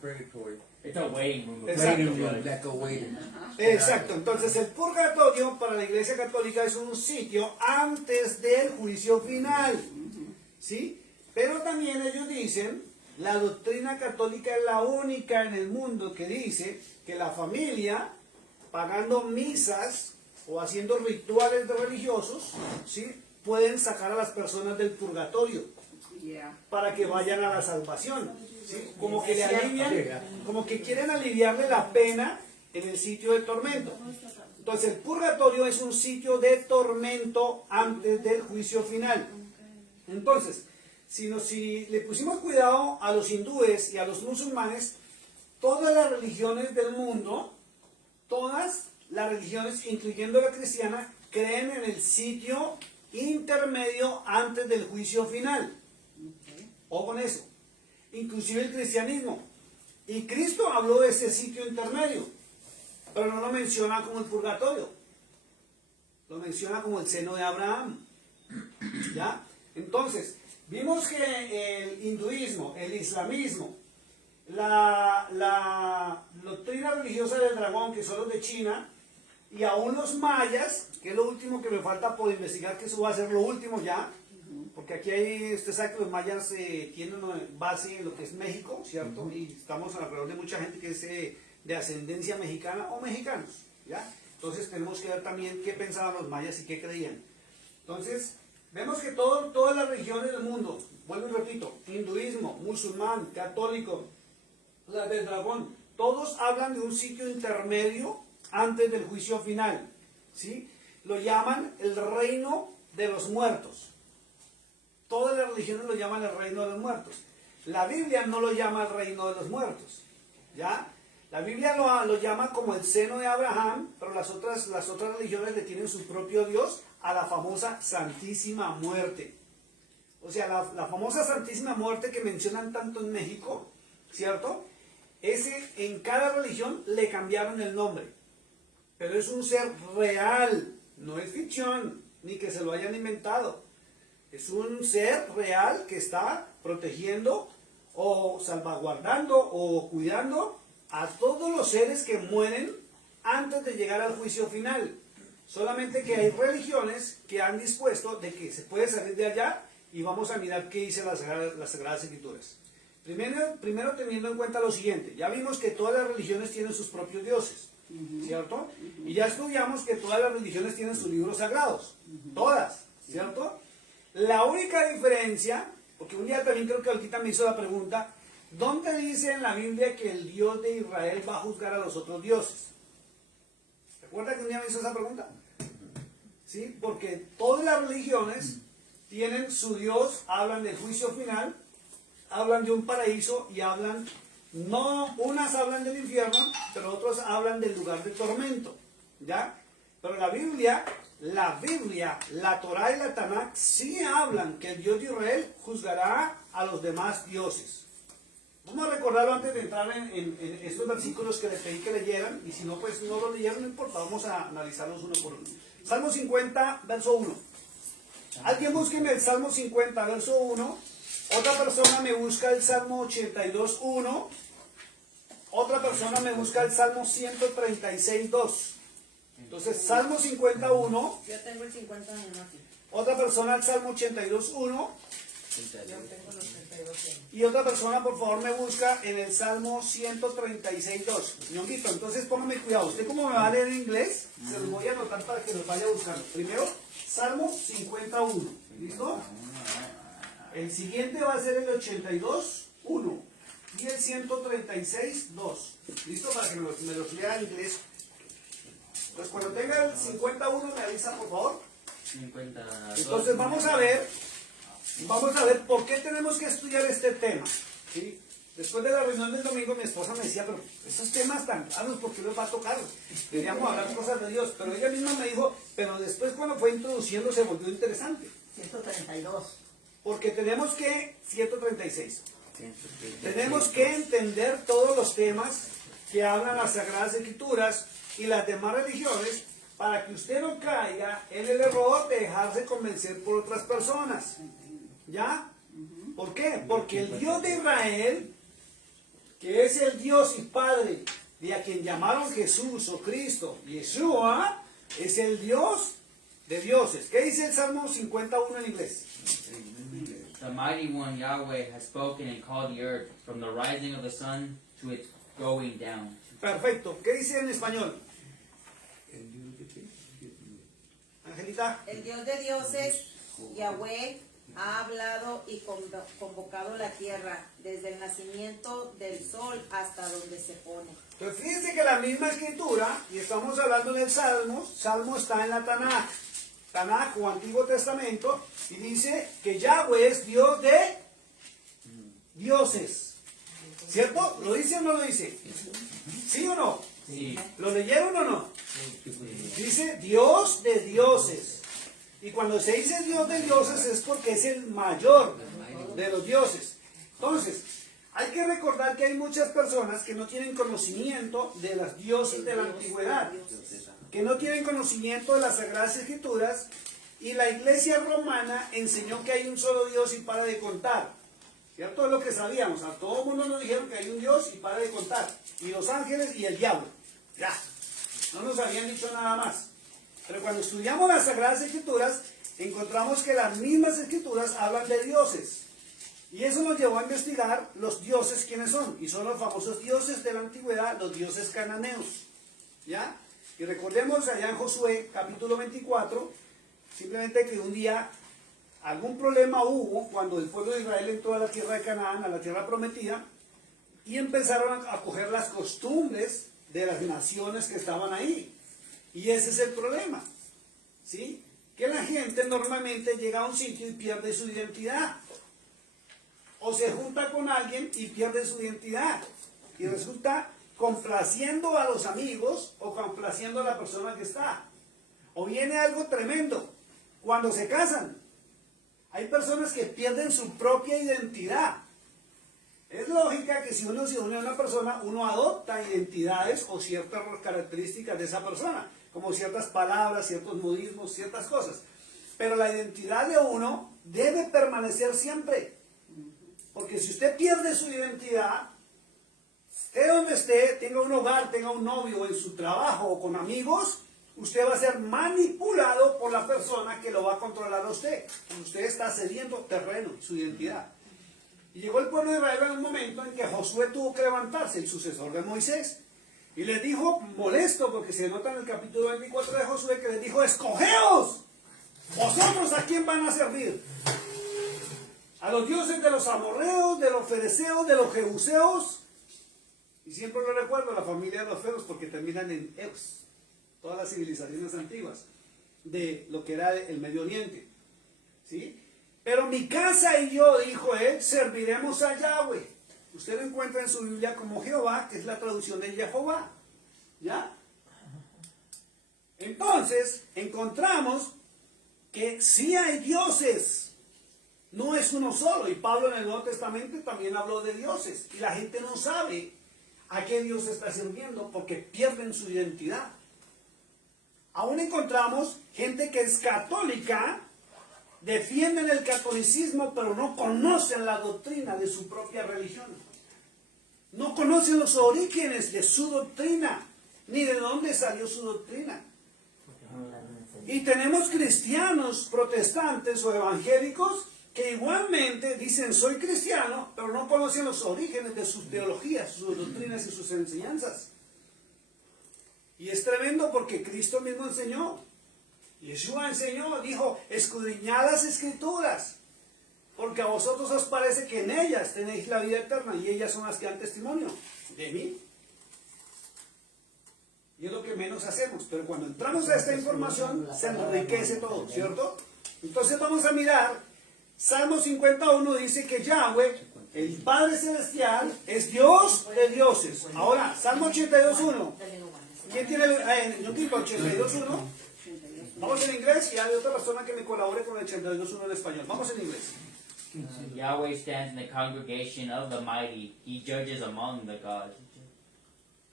purgatory. It's a waiting room. Exacto. Waiting room, like a waiting. Exacto, entonces el purgatorio para la Iglesia Católica es un sitio antes del juicio final, ¿sí? Pero también ellos dicen, la doctrina católica es la única en el mundo que dice que la familia, pagando misas o haciendo rituales religiosos, ¿sí?, pueden sacar a las personas del purgatorio para que vayan a la salvación, ¿sí? Como que le alivian, como que quieren aliviarle la pena en el sitio de tormento. Entonces el purgatorio es un sitio de tormento antes del juicio final. Entonces, si le pusimos cuidado a los hindúes y a los musulmanes, todas las religiones del mundo, todas las religiones, incluyendo la cristiana, creen en el sitio intermedio antes del juicio final. O con eso. Inclusive el cristianismo. Y Cristo habló de ese sitio intermedio, pero no lo menciona como el purgatorio. Lo menciona como el seno de Abraham. ¿Ya? Entonces, vimos que el hinduismo, el islamismo, la doctrina religiosa del dragón, que son los de China, y aún los mayas, que es lo último que me falta por investigar, que eso va a ser lo último ya, porque aquí hay, usted sabe que los mayas tienen una base en lo que es México, ¿cierto? Y estamos alrededor de mucha gente que es de ascendencia mexicana o mexicanos, ¿ya? Entonces tenemos que ver también qué pensaban los mayas y qué creían. Entonces, vemos que todas las religiones del mundo, vuelvo y repito, hinduismo, musulmán, católico, la del dragón, todos hablan de un sitio intermedio antes del juicio final, ¿sí? Lo llaman el reino de los muertos. Todas las religiones lo llaman el reino de los muertos. La Biblia no lo llama el reino de los muertos, ¿ya? La Biblia lo llama como el seno de Abraham, pero las otras religiones le tienen su propio Dios a la famosa Santísima Muerte. O sea, la famosa Santísima Muerte que mencionan tanto en México, ¿cierto? En cada religión le cambiaron el nombre. Pero es un ser real, no es ficción, ni que se lo hayan inventado. Es un ser real que está protegiendo o salvaguardando o cuidando a todos los seres que mueren antes de llegar al juicio final. Solamente que hay religiones que han dispuesto de que se puede salir de allá y vamos a mirar qué dice las Sagradas Escrituras. Primero teniendo en cuenta lo siguiente, ya vimos que todas las religiones tienen sus propios dioses, ¿cierto? Y ya estudiamos que todas las religiones tienen sus libros sagrados, todas, ¿cierto? La única diferencia, porque un día también creo que ahorita me hizo la pregunta, ¿dónde dice en la Biblia que el Dios de Israel va a juzgar a los otros dioses? ¿Recuerda que un día me hizo esa pregunta? ¿Sí? Porque todas las religiones tienen su Dios, hablan del juicio final, hablan de un paraíso y hablan, no, unas hablan del infierno, pero otras hablan del lugar de tormento, ¿ya? Pero la Biblia, la Torá y la Tanakh sí hablan que el Dios de Israel juzgará a los demás dioses. Vamos a recordarlo antes de entrar en estos versículos que les pedí que leyeran, y si no, pues no lo leyeron, no importa, vamos a analizarlos uno por uno. Salmo 50, verso 1. Alguien búsqueme el Salmo 50, verso 1. Otra persona me busca el Salmo 82, 1. Otra persona me busca el Salmo 136, 2. Entonces, Salmo 51. Yo tengo el 51 aquí. Otra persona el Salmo 82, 1. Yo tengo el 82. Y otra persona, por favor, me busca en el Salmo 136, 2. Ñonguito, entonces póngame cuidado. Usted como me va a leer en inglés, se los voy a anotar para que los vaya buscando. Primero, Salmo 51. ¿Listo? El siguiente va a ser el 82, 1. Y el 136, 2. ¿Listo? Para que me los lea en inglés. Pues cuando tenga el 51 me avisa, por favor. 52. Entonces vamos a ver por qué tenemos que estudiar este tema, ¿sí? Después de la reunión del domingo mi esposa me decía, pero esos temas tan raros, ¿por qué los va a tocar? Deberíamos hablar cosas de Dios, pero ella misma me dijo, pero después cuando fue introduciendo se volvió interesante. 132. Porque tenemos que, 136, tenemos que entender todos los temas que hablan las Sagradas Escrituras y las demás religiones para que usted no caiga en el error de dejarse convencer por otras personas. ¿Ya? ¿Por qué? Porque el Dios de Israel, que es el Dios y Padre de a quien llamaron Jesús o Cristo, Yeshua, es el Dios de dioses. ¿Qué dice el Salmo 51 en inglés? The mighty one Yahweh has spoken and called the earth from the rising of the sun to its going down. Perfecto. ¿Qué dice en español? Angelita. El Dios de dioses, Yahweh, ha hablado y convocado la tierra desde el nacimiento del sol hasta donde se pone. Entonces fíjense que la misma escritura, y estamos hablando del Salmo, Salmo está en la Tanaj, Tanaj o Antiguo Testamento, y dice que Yahweh es Dios de dioses. ¿Cierto? ¿Lo dice o no lo dice? ¿Sí o no? Sí. ¿Lo leyeron o no? Dice Dios de dioses. Y cuando se dice Dios de dioses es porque es el mayor de los dioses. Entonces, hay que recordar que hay muchas personas que no tienen conocimiento de las dioses de la antigüedad, que no tienen conocimiento de las Sagradas Escrituras, y la Iglesia romana enseñó que hay un solo Dios y para de contar. ¿Cierto? Es lo que sabíamos. A todo el mundo nos dijeron que hay un Dios y para de contar. Y los ángeles y el diablo. Ya. No nos habían dicho nada más. Pero cuando estudiamos las Sagradas Escrituras, encontramos que las mismas Escrituras hablan de dioses. Y eso nos llevó a investigar los dioses quiénes son. Y son los famosos dioses de la antigüedad, los dioses cananeos. ¿Ya? Y recordemos allá en Josué, capítulo 24, simplemente que un día algún problema hubo cuando el pueblo de Israel entró a la tierra de Canaán, a la tierra prometida, y empezaron a coger las costumbres de las naciones que estaban ahí. Y ese es el problema, ¿sí? Que la gente normalmente llega a un sitio y pierde su identidad. O se junta con alguien y pierde su identidad. Y resulta complaciendo a los amigos o complaciendo a la persona que está. O viene algo tremendo. Cuando se casan, hay personas que pierden su propia identidad. Es lógica que si uno se une a una persona, uno adopta identidades o ciertas características de esa persona, como ciertas palabras, ciertos modismos, ciertas cosas. Pero la identidad de uno debe permanecer siempre. Porque si usted pierde su identidad, esté donde esté, tenga un hogar, tenga un novio, en su trabajo o con amigos, usted va a ser manipulado por la persona que lo va a controlar a usted. Usted está cediendo terreno, su identidad. Y llegó el pueblo de Israel en un momento en que Josué tuvo que levantarse, el sucesor de Moisés, y les dijo, molesto, porque se nota en el capítulo 24 de Josué, que les dijo, escogeos, vosotros a quién van a servir. A los dioses de los amorreos, de los fereceos, de los jebuseos, y siempre lo recuerdo, la familia de los feros, porque terminan en Eus, todas las civilizaciones antiguas, de lo que era el Medio Oriente, ¿sí? Pero mi casa y yo, dijo él, serviremos a Yahweh. Usted lo encuentra en su Biblia como Jehová, que es la traducción de Jehová. ¿Ya? Entonces, encontramos que sí hay dioses. No es uno solo. Y Pablo en el Nuevo Testamento también habló de dioses. Y la gente no sabe a qué Dios está sirviendo porque pierden su identidad. Aún encontramos gente que es católica, defienden el catolicismo, pero no conocen la doctrina de su propia religión. No conocen los orígenes de su doctrina, ni de dónde salió su doctrina. Y tenemos cristianos protestantes o evangélicos que igualmente dicen soy cristiano, pero no conocen los orígenes de sus teologías, sus doctrinas y sus enseñanzas. Y es tremendo porque Cristo mismo enseñó. Yeshua enseñó, dijo, escudriñad las Escrituras, porque a vosotros os parece que en ellas tenéis la vida eterna, y ellas son las que dan testimonio de mí. Y es lo que menos hacemos, pero cuando entramos a esta información, se enriquece todo, ¿cierto? Entonces vamos a mirar, Salmo 51 dice que Yahweh, el Padre Celestial, es Dios de dioses. Ahora, Salmo 82.1, ¿quién tiene yo digo 82.1? Vamos en inglés y hay otra persona que me colabore con el 82.1 en español. Vamos en inglés. Yahweh stands in the congregation of the mighty. He judges among the gods.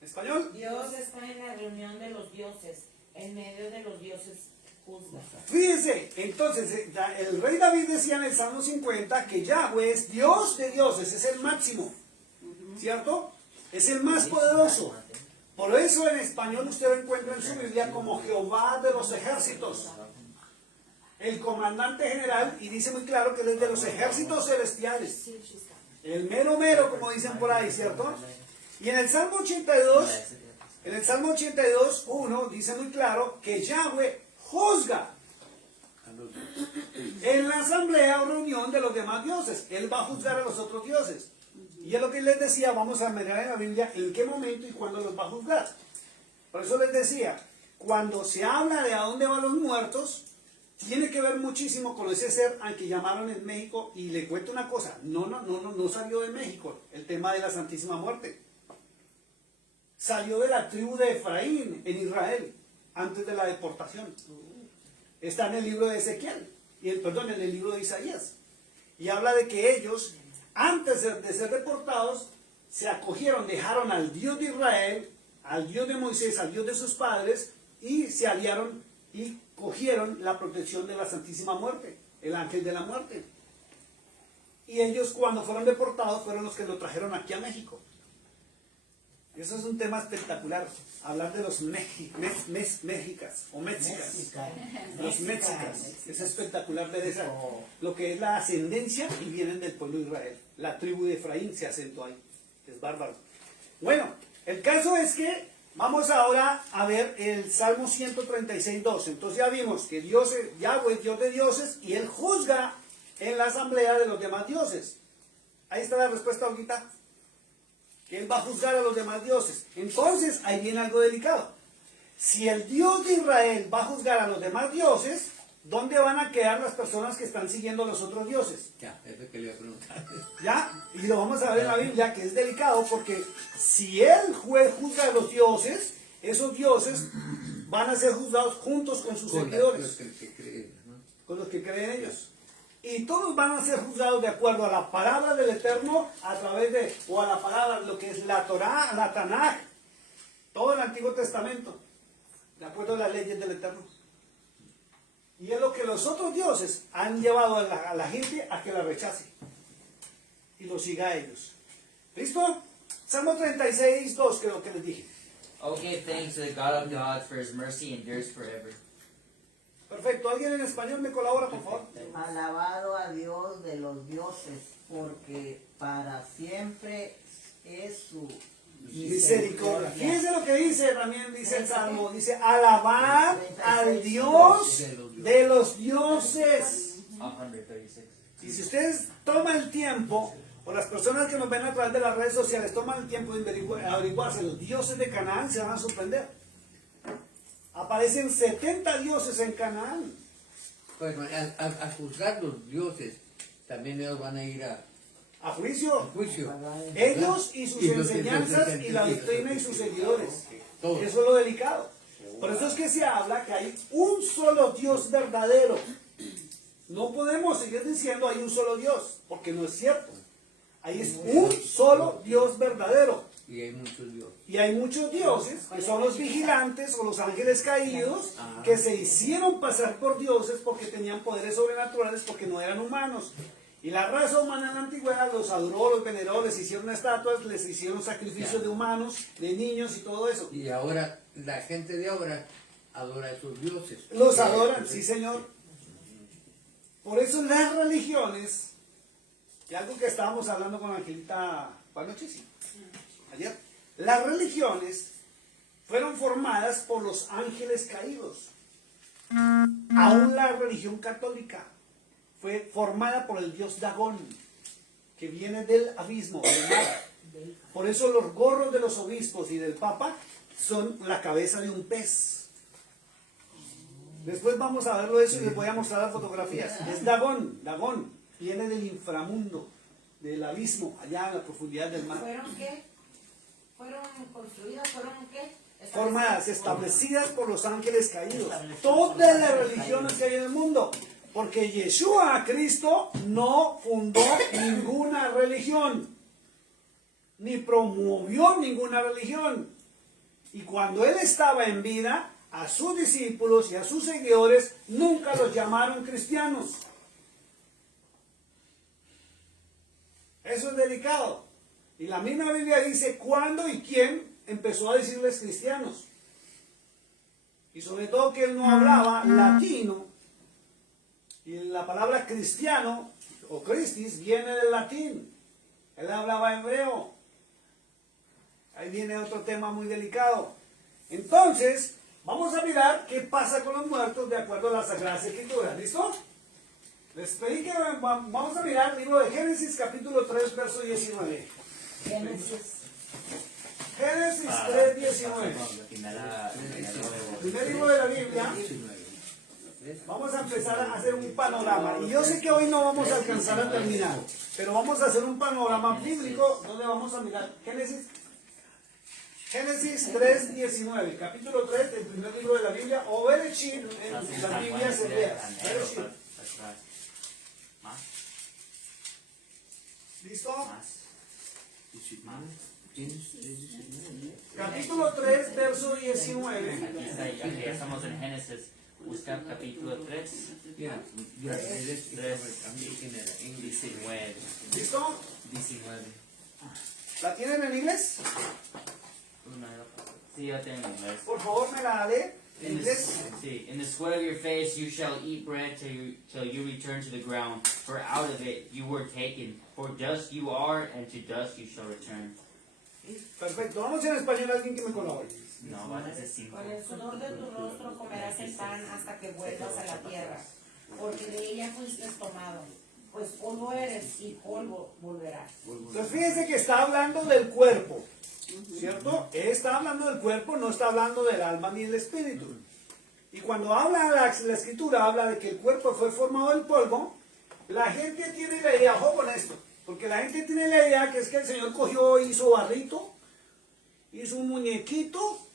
¿Español? Dios está en la reunión de los dioses, en medio de los dioses juzga. Fíjense, entonces el rey David decía en el Salmo 50 que Yahweh es Dios de dioses, es el máximo, ¿cierto? Es el más poderoso. Por eso en español usted lo encuentra en su Biblia como Jehová de los ejércitos. El comandante general, y dice muy claro que él es de los ejércitos celestiales. El mero mero, como dicen por ahí, ¿cierto? Y en el Salmo 82, 1, dice muy claro que Yahweh juzga en la asamblea o reunión de los demás dioses. Él va a juzgar a los otros dioses. Y es lo que les decía, vamos a mirar en la Biblia en qué momento y cuándo los va a juzgar. Por eso les decía, cuando se habla de a dónde van los muertos, tiene que ver muchísimo con ese ser al que llamaron en México. Y le cuento una cosa, no salió de México el tema de la Santísima Muerte. Salió de la tribu de Efraín en Israel, antes de la deportación. Está en el libro de Ezequiel, en el libro de Isaías. Y habla de que ellos, antes de ser deportados, se acogieron, dejaron al Dios de Israel, al Dios de Moisés, al Dios de sus padres, y se aliaron y cogieron la protección de la Santísima Muerte, el ángel de la muerte. Y ellos, cuando fueron deportados, fueron los que lo trajeron aquí a México. Eso es un tema espectacular, hablar de los mexicas o mexicas. Los mexicas. Es espectacular ver lo que es la ascendencia y vienen del pueblo de Israel. La tribu de Efraín se asentó ahí. Es bárbaro. Bueno, el caso es que vamos ahora a ver el Salmo 136:2. Entonces ya vimos que Dios es Yahweh, Dios de dioses, y Él juzga en la asamblea de los demás dioses. Ahí está la respuesta ahorita. Que Él va a juzgar a los demás dioses. Entonces, ahí viene algo delicado. Si el Dios de Israel va a juzgar a los demás dioses, ¿dónde van a quedar las personas que están siguiendo a los otros dioses? Ya, eso que le iba a preguntar. ¿Ya? Y lo vamos a ver en la Biblia, que es delicado, porque si Él juzga a los dioses, esos dioses van a ser juzgados juntos con sus seguidores. Los que creen, ¿no? Con los que creen ellos. Y todos van a ser juzgados de acuerdo a la palabra del Eterno, a través de, o a la palabra, lo que es la Torá, la Tanaj, todo el Antiguo Testamento, de acuerdo a las leyes del Eterno. Y es lo que los otros dioses han llevado a la gente a que la rechace y lo siga a ellos. ¿Listo? Salmo 36:2, creo que les dije. Oh, give thanks to the God of gods, for his mercy endures forever. Perfecto. ¿Alguien en español me colabora, por favor? Alabado a Dios de los dioses, porque para siempre es su Misericordia. Fíjense lo que dice, también dice el Salmo, dice, alabar al Dios de los dioses. 136. Y si ustedes toman el tiempo, o las personas que nos ven a través de las redes sociales, toman el tiempo de averiguarse los dioses de Canaán, se van a sorprender. Aparecen 70 dioses en Canaán. Bueno, al juzgar los dioses, también ellos van a ir A juicio. juicio. Ellos y sus los que enseñanzas se y la sienten doctrina y sus seguidores. Todos. Eso es lo delicado. Por eso es que se habla que hay un solo Dios verdadero. No podemos seguir diciendo hay un solo Dios, porque no es cierto. Ahí es un solo Dios verdadero. Y hay muchos dioses. Y hay muchos dioses, que son los vigilantes o los ángeles caídos, que se hicieron pasar por dioses porque tenían poderes sobrenaturales, porque no eran humanos. Y la raza humana en la antigüedad los adoró, los veneró, les hicieron estatuas, les hicieron sacrificios de humanos, de niños y todo eso. Y ahora, la gente de ahora adora a esos dioses. Los adoran, sí señor. Por eso las religiones, y algo que estábamos hablando con Angelita anoche, sí, ayer, las religiones fueron formadas por los ángeles caídos. Aún la religión católica fue formada por el dios Dagón, que viene del abismo, del mar. Por eso los gorros de los obispos y del papa son la cabeza de un pez. Después vamos a verlo eso y les voy a mostrar las fotografías. Es Dagón, Dagón, viene del inframundo, del abismo, allá en la profundidad del mar. ¿Fueron qué? ¿Fueron construidas? ¿Fueron qué? Formadas, establecidas por los ángeles caídos. Todas las religiones que hay en el mundo. Porque Yeshua, Cristo, no fundó ninguna religión. Ni promovió ninguna religión. Y cuando Él estaba en vida, a sus discípulos y a sus seguidores nunca los llamaron cristianos. Eso es delicado. Y la misma Biblia dice cuándo y quién empezó a decirles cristianos. Y sobre todo que él no hablaba latino. Y la palabra cristiano o Christis viene del latín. Él hablaba hebreo. Ahí viene otro tema muy delicado. Entonces, vamos a mirar qué pasa con los muertos de acuerdo a las Sagradas Escrituras. ¿Listo? Les pedí que vamos a mirar el libro de Génesis capítulo 3, verso 19. Génesis. Génesis 3, 19. Primera Primer libro de la Biblia. 19. Vamos a empezar a hacer un panorama. Y yo sé que hoy no vamos a alcanzar a terminar, pero vamos a hacer un panorama bíblico donde vamos a mirar Génesis 3, 19. Capítulo 3 del primer libro de la Biblia, o Bereshit en las Biblias hebreas. Bereshit. Más, ¿Listo? más. Capítulo 3, verso 19. Aquí está, ya estamos en Génesis. Busca capítulo 3, Ya, ya, eres 19. ¿Listo? 19. ¿La tienen en inglés? Sí, ya tengo en inglés. Por favor, me la lee en In inglés. in the sweat of your face you shall eat bread till you return to the ground, for out of it you were taken. For dust you are, and to dust you shall return. Perfecto. Vamos en español, alguien que me colabore. No, va a ser 5. Con el sudor de tu rostro comerás el pan hasta que vuelvas a la tierra, porque de ella fuiste tomado, pues polvo eres y polvo volverás. Entonces fíjense que está hablando del cuerpo, ¿cierto? Él está hablando del cuerpo, no está hablando del alma ni del espíritu. Y cuando habla la escritura, habla de que el cuerpo fue formado del polvo, la gente tiene la idea, ojo con esto, porque la gente tiene la idea que es que el Señor cogió, hizo barrito, hizo un muñequito,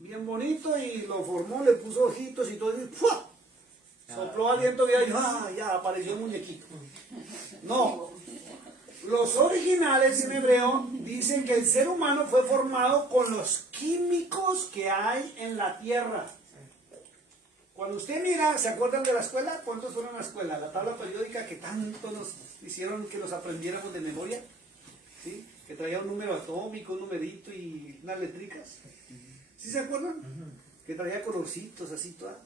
bien bonito, y lo formó, le puso ojitos y todo, y ¡fua! Sopló aliento y ya apareció el muñequito. No, los originales en hebreo dicen que el ser humano fue formado con los químicos que hay en la tierra. Cuando usted mira, ¿se acuerdan de la escuela? ¿Cuántos fueron a la escuela? La tabla periódica que tanto nos hicieron que nos aprendiéramos de memoria, ¿sí? Que traía un número atómico, un numerito y unas letricas. ¿Sí se acuerdan? Que traía colorcitos así toda.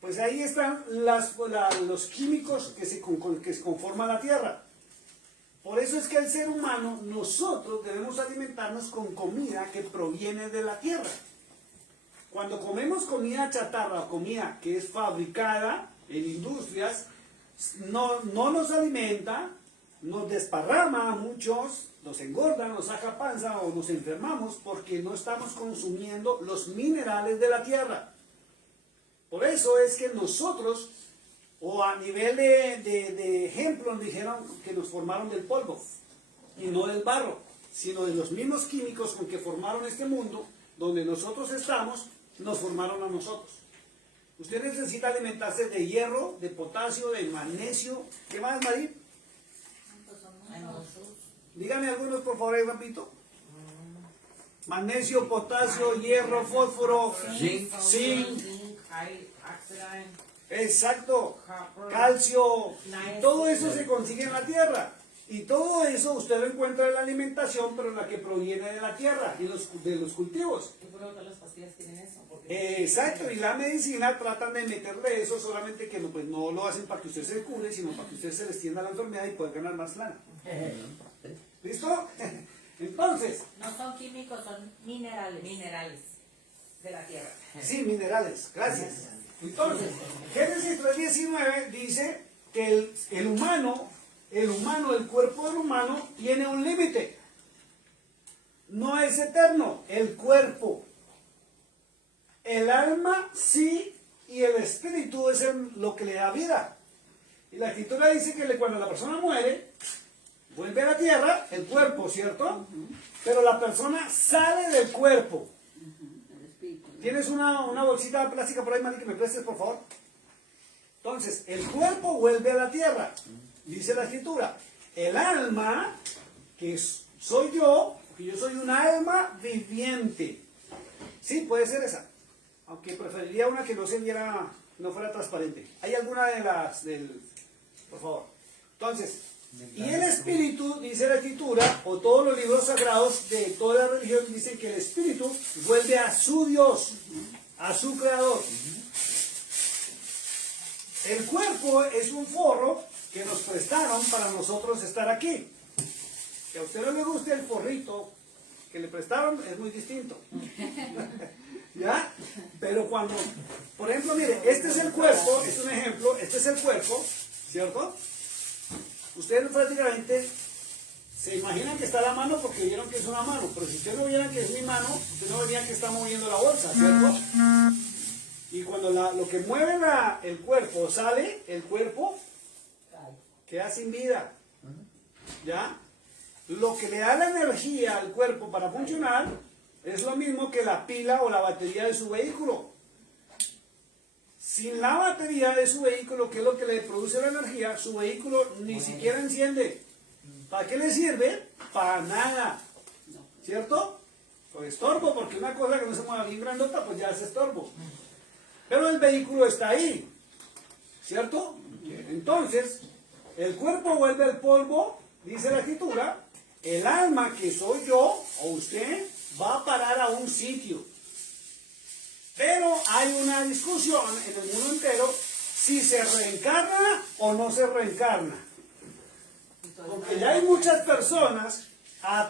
Pues ahí están los químicos que se conforman la tierra. Por eso es que el ser humano, nosotros debemos alimentarnos con comida que proviene de la tierra. Cuando comemos comida chatarra, comida que es fabricada en industrias, no nos alimenta, nos desparrama a muchos, nos engorda, nos saca panza o nos enfermamos porque no estamos consumiendo los minerales de la tierra. Por eso es que nosotros, o a nivel de ejemplo, nos dijeron que nos formaron del polvo, y no del barro, sino de los mismos químicos con que formaron este mundo, donde nosotros estamos, nos formaron a nosotros. Usted necesita alimentarse de hierro, de potasio, de magnesio. ¿Qué más, Marí? Dígame algunos, por favor, ahí rapidito. Magnesio, potasio, hierro, fósforo, zinc. Exacto, calcio, y todo eso se consigue en la tierra. Y todo eso usted lo encuentra en la alimentación, pero la que proviene de la tierra y de los cultivos. Yo creo que todas las pastillas tienen eso. Exacto, y la medicina tratan de meterle eso, solamente que no, pues no lo hacen para que usted se cure, sino para que usted se le extienda la enfermedad y pueda ganar más lana. ¿Listo? Entonces, No son químicos, son minerales. Minerales de la tierra. sí, minerales, gracias. Entonces, Génesis 3:19 dice que el humano, el cuerpo del humano tiene un límite. No es eterno, el cuerpo. El alma sí, y el espíritu es lo que le da vida. Y la escritura dice que cuando la persona muere, vuelve a la tierra, el cuerpo, ¿cierto? Pero la persona sale del cuerpo. ¿Tienes una bolsita plástica por ahí, Mari, que me prestes, por favor? Entonces, el cuerpo vuelve a la tierra, dice la escritura. El alma, que soy yo, que yo soy un alma viviente. Sí, puede ser esa. Aunque preferiría una que no se viera, no fuera transparente. ¿Hay alguna de las por favor? Entonces, Y el espíritu, dice la escritura, o todos los libros sagrados de toda la religión dicen que el espíritu vuelve a su Dios, a su creador. El cuerpo es un forro que nos prestaron para nosotros estar aquí. Que a usted no le guste el forrito que le prestaron, es muy distinto. ¿Ya? Pero cuando, por ejemplo, mire, este es el cuerpo, es un ejemplo, este es el cuerpo, ¿cierto? Ustedes prácticamente se imaginan que está la mano porque vieron que es una mano, pero si ustedes no vieran que es mi mano, ustedes no verían que está moviendo la bolsa, ¿cierto? Y cuando lo que mueve el cuerpo sale, el cuerpo queda sin vida. ¿Ya? Lo que le da la energía al cuerpo para funcionar es lo mismo que la pila o la batería de su vehículo. Sin la batería de su vehículo, que es lo que le produce la energía, su vehículo ni siquiera enciende. ¿Para qué le sirve? Para nada. ¿Cierto? Pues estorbo, porque una cosa que no se mueva bien grandota, pues ya es estorbo. Pero el vehículo está ahí. ¿Cierto? Entonces, el cuerpo vuelve al polvo, dice la escritura. El alma, que soy yo o usted, va a parar a un sitio. Pero hay una discusión en el mundo entero si se reencarna o no se reencarna. Porque ya hay muchas personas a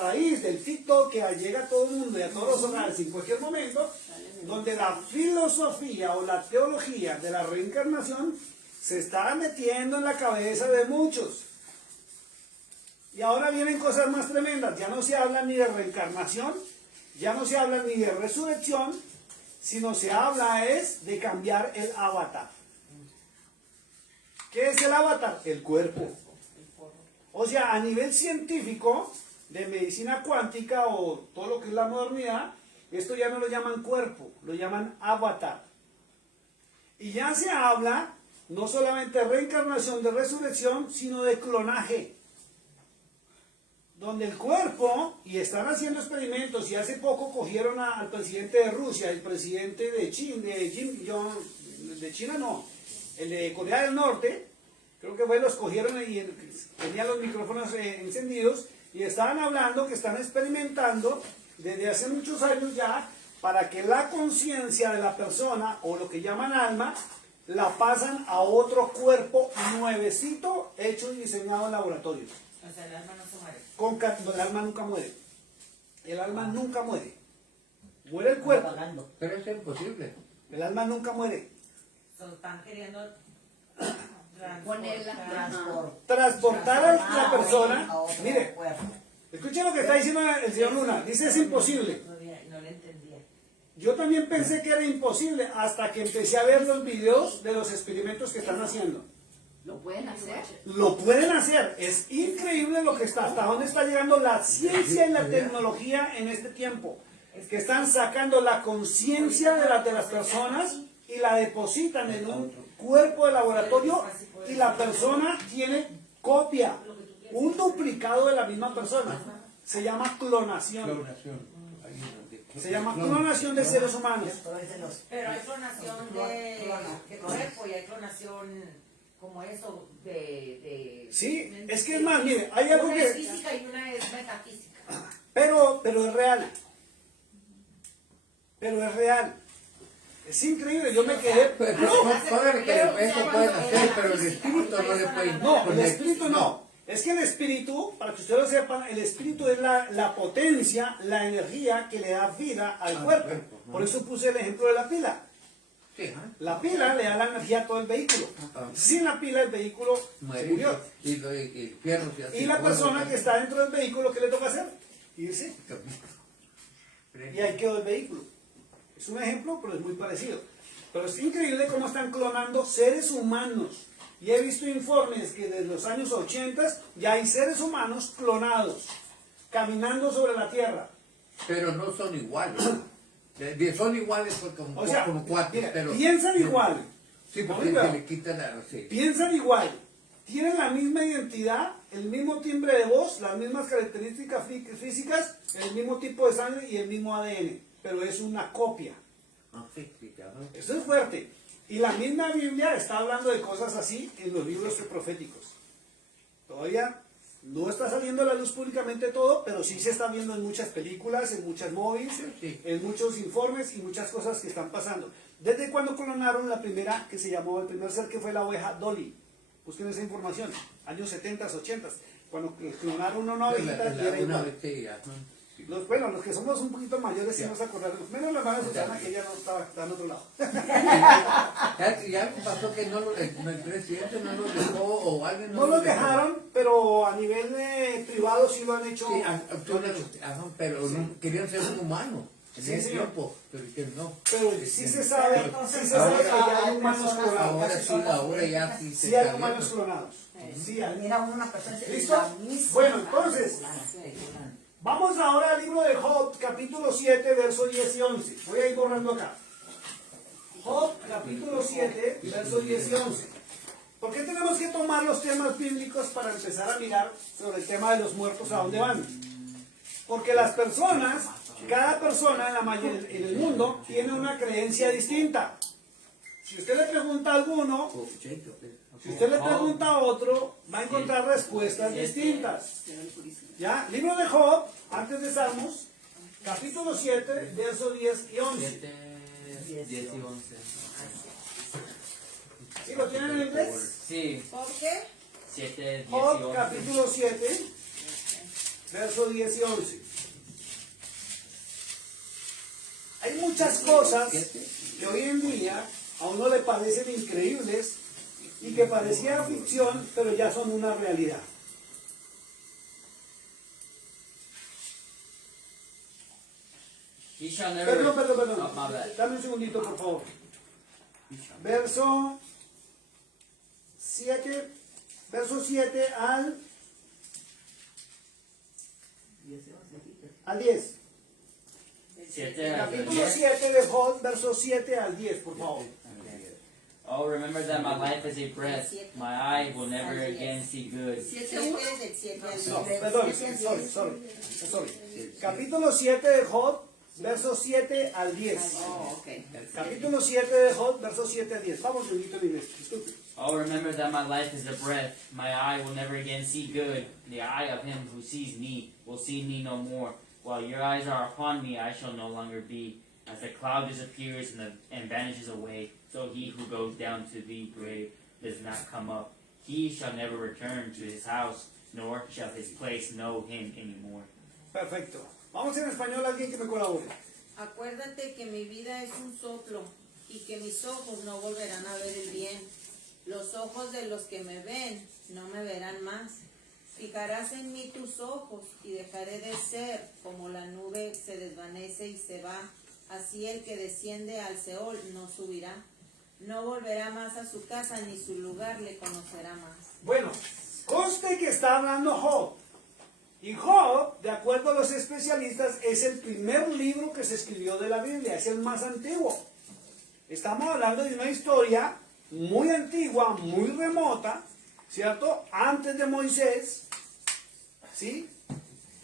raíz del TikTok que llega a todo el mundo y a todos los hogares en cualquier momento, donde la filosofía o la teología de la reencarnación se está metiendo en la cabeza de muchos. Y ahora vienen cosas más tremendas, ya no se habla ni de reencarnación, ya no se habla ni de resurrección, sino se habla es de cambiar el avatar. ¿Qué es el avatar? El cuerpo. O sea, a nivel científico, de medicina cuántica o todo lo que es la modernidad, esto ya no lo llaman cuerpo, lo llaman avatar. Y ya se habla no solamente de reencarnación, de resurrección, sino de clonaje. Donde el cuerpo, y están haciendo experimentos, y hace poco cogieron al presidente de Rusia, el presidente de China, el de Corea del Norte, creo que fue, los cogieron y tenían los micrófonos encendidos, y estaban hablando que están experimentando desde hace muchos años ya, para que la conciencia de la persona, o lo que llaman alma, la pasan a otro cuerpo nuevecito, hecho y diseñado en laboratorio. O sea, el alma no se muere. El alma nunca muere. El alma nunca muere. Muere el cuerpo. Pero es imposible. El alma nunca muere. Están queriendo Transportar Transportar a la persona. a otro Mire, cuerpo. escuchen lo que está diciendo el señor Luna. Dice es imposible. No le entendía. Yo también pensé que era imposible hasta que empecé a ver los videos de los experimentos que están haciendo. ¿Lo pueden hacer? Lo pueden hacer. Es increíble lo que hasta dónde está llegando la ciencia y la tecnología en este tiempo. Que están sacando la conciencia de las personas y la depositan en un cuerpo de laboratorio y la persona tiene copia, un duplicado de la misma persona. Se llama clonación. Clonación. Se llama clonación de seres humanos. Pero hay clonación de cuerpo y hay clonación como eso de Sí, es que es más, mire, hay algo una es que... física y una es metafísica. Pero es real. Pero es real. Es increíble, yo me quedé... Pero eso pueden hacer, pero el espíritu no le puede. No, el espíritu no. Es que el espíritu, para que ustedes lo sepan, el espíritu es la potencia, la energía que le da vida al cuerpo. Por eso puse el ejemplo de la pila. Sí, La pila le da la energía a todo el vehículo. Sin la pila el vehículo se murió. Y el fierro se hace. Y la persona que está dentro del vehículo, ¿qué le toca hacer? Irse. Y ahí quedó el vehículo. Es un ejemplo, pero es muy parecido. Pero es increíble cómo están clonando seres humanos. Y he visto informes que desde los años 80 ya hay seres humanos clonados, caminando sobre la Tierra. Pero no son iguales. Son iguales como, O sea, como cuates, mira, pero... piensan igual. Sí, porque Oiga, le quitan la... Sí. piensan igual. Tienen la misma identidad, el mismo timbre de voz, las mismas características físicas, el mismo tipo de sangre y el mismo ADN. Pero es una copia. Sí, claro. Eso es fuerte. Y la misma Biblia está hablando de cosas así en los libros proféticos. Todavía no está saliendo a la luz públicamente todo, pero sí se está viendo en muchas películas, en muchas movies, Sí. en muchos informes y muchas cosas que están pasando. ¿Desde cuando clonaron la primera que se llamó, el primer ser que fue la oveja Dolly? Busquen esa información, años 70s, 80s, cuando clonaron una ovejita y era Una igual. vez sí, ajá. Bueno, los que somos un poquito mayores sí Ya. nos acordaremos. Menos la hermana Susana, que ella no está en otro lado. Ya pasó que no el presidente no lo dejó o alguien No los dejó. dejaron, pero a nivel privado sí lo han hecho. Sí, lo han hecho. ajá, pero no, querían ser un humano en Sí, ese señor. tiempo, pero que no. Pero sí se sabe, Entonces, sí se sabe que ahora ya hay hay humanos personas clonados. Ahora sí, ahora ya sí se Sí hay está humanos viendo. clonados. Sí hay. Mira una persona que ¿Listo? la misma Bueno, entonces, fulana, fulana. vamos ahora al libro de Job, capítulo 7, versos 10 y 11. Voy a ir borrando acá. Job, capítulo 7, versos 10 y 11. ¿Por qué tenemos que tomar los temas bíblicos para empezar a mirar sobre el tema de los muertos a dónde van? Porque las personas, cada persona en el mundo tiene una creencia distinta. Si usted le pregunta a alguno, si usted le pregunta a otro, va a encontrar respuestas distintas. ¿Ya? Libro de Job, antes de Salmos, capítulo 7, versos 10 y 11. 10 y 11. ¿Sí lo tienen en inglés? Sí, ¿Por qué? 7, 10 y Job, 11. capítulo 7, versos 10 y 11. Hay muchas cosas que hoy en día a uno le parecen increíbles y que parecían ficción, pero ya son una realidad. He shall never. Perdón. Oh, my bad. Dame un segundito, por favor. Verso 7, verso 7 al 10. 7 al Capítulo 10. 7 de Job, verso 7 al 10, por favor. Oh, remember that my life is a breath. My eye will never again see good. 7 del 7 al 10. No, perdón, sorry. Capítulo 7 de Job, verso 7 al 10. Oh, ok. Capítulo 7 de Job, verso 7 al 10. Vamos, bendito en inglés. Disculpe. Oh, remember that my life is a breath. My eye will never again see good. The eye of him who sees me will see me no more. While your eyes are upon me, I shall no longer be. As the cloud disappears and vanishes away, so he who goes down to the grave does not come up. He shall never return to his house, nor shall his place know him anymore. Perfecto. Vamos en español, alguien que me colabore. Acuérdate que mi vida es un soplo y que mis ojos no volverán a ver el bien. Los ojos de los que me ven no me verán más. Fijarás en mí tus ojos y dejaré de ser como la nube se desvanece y se va. Así el que desciende al Seol no subirá. No volverá más a su casa ni su lugar le conocerá más. Bueno, conste que está hablando Job. Y Job, de acuerdo a los especialistas, es el primer libro que se escribió de la Biblia, es el más antiguo. Estamos hablando de una historia muy antigua, muy remota, ¿cierto? Antes de Moisés, ¿sí?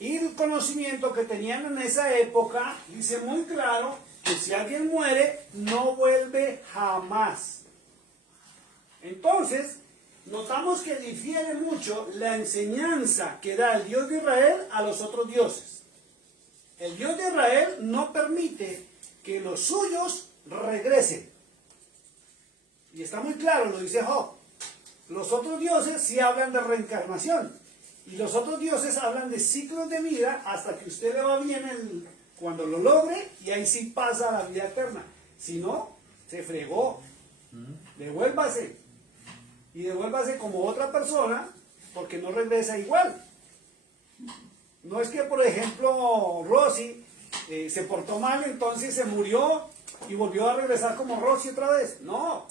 Y el conocimiento que tenían en esa época dice muy claro que si alguien muere, no vuelve jamás. Entonces, notamos que difiere mucho la enseñanza que da el Dios de Israel a los otros dioses. El Dios de Israel no permite que los suyos regresen. Y está muy claro, lo dice Job. Los otros dioses sí hablan de reencarnación. Y los otros dioses hablan de ciclos de vida hasta que usted le va bien cuando lo logre y ahí sí pasa a la vida eterna. Si no, se fregó. Devuélvase. Y devuélvase como otra persona porque no regresa igual. No es que, por ejemplo, Rosy se portó mal, entonces se murió y volvió a regresar como Rosy otra vez. No.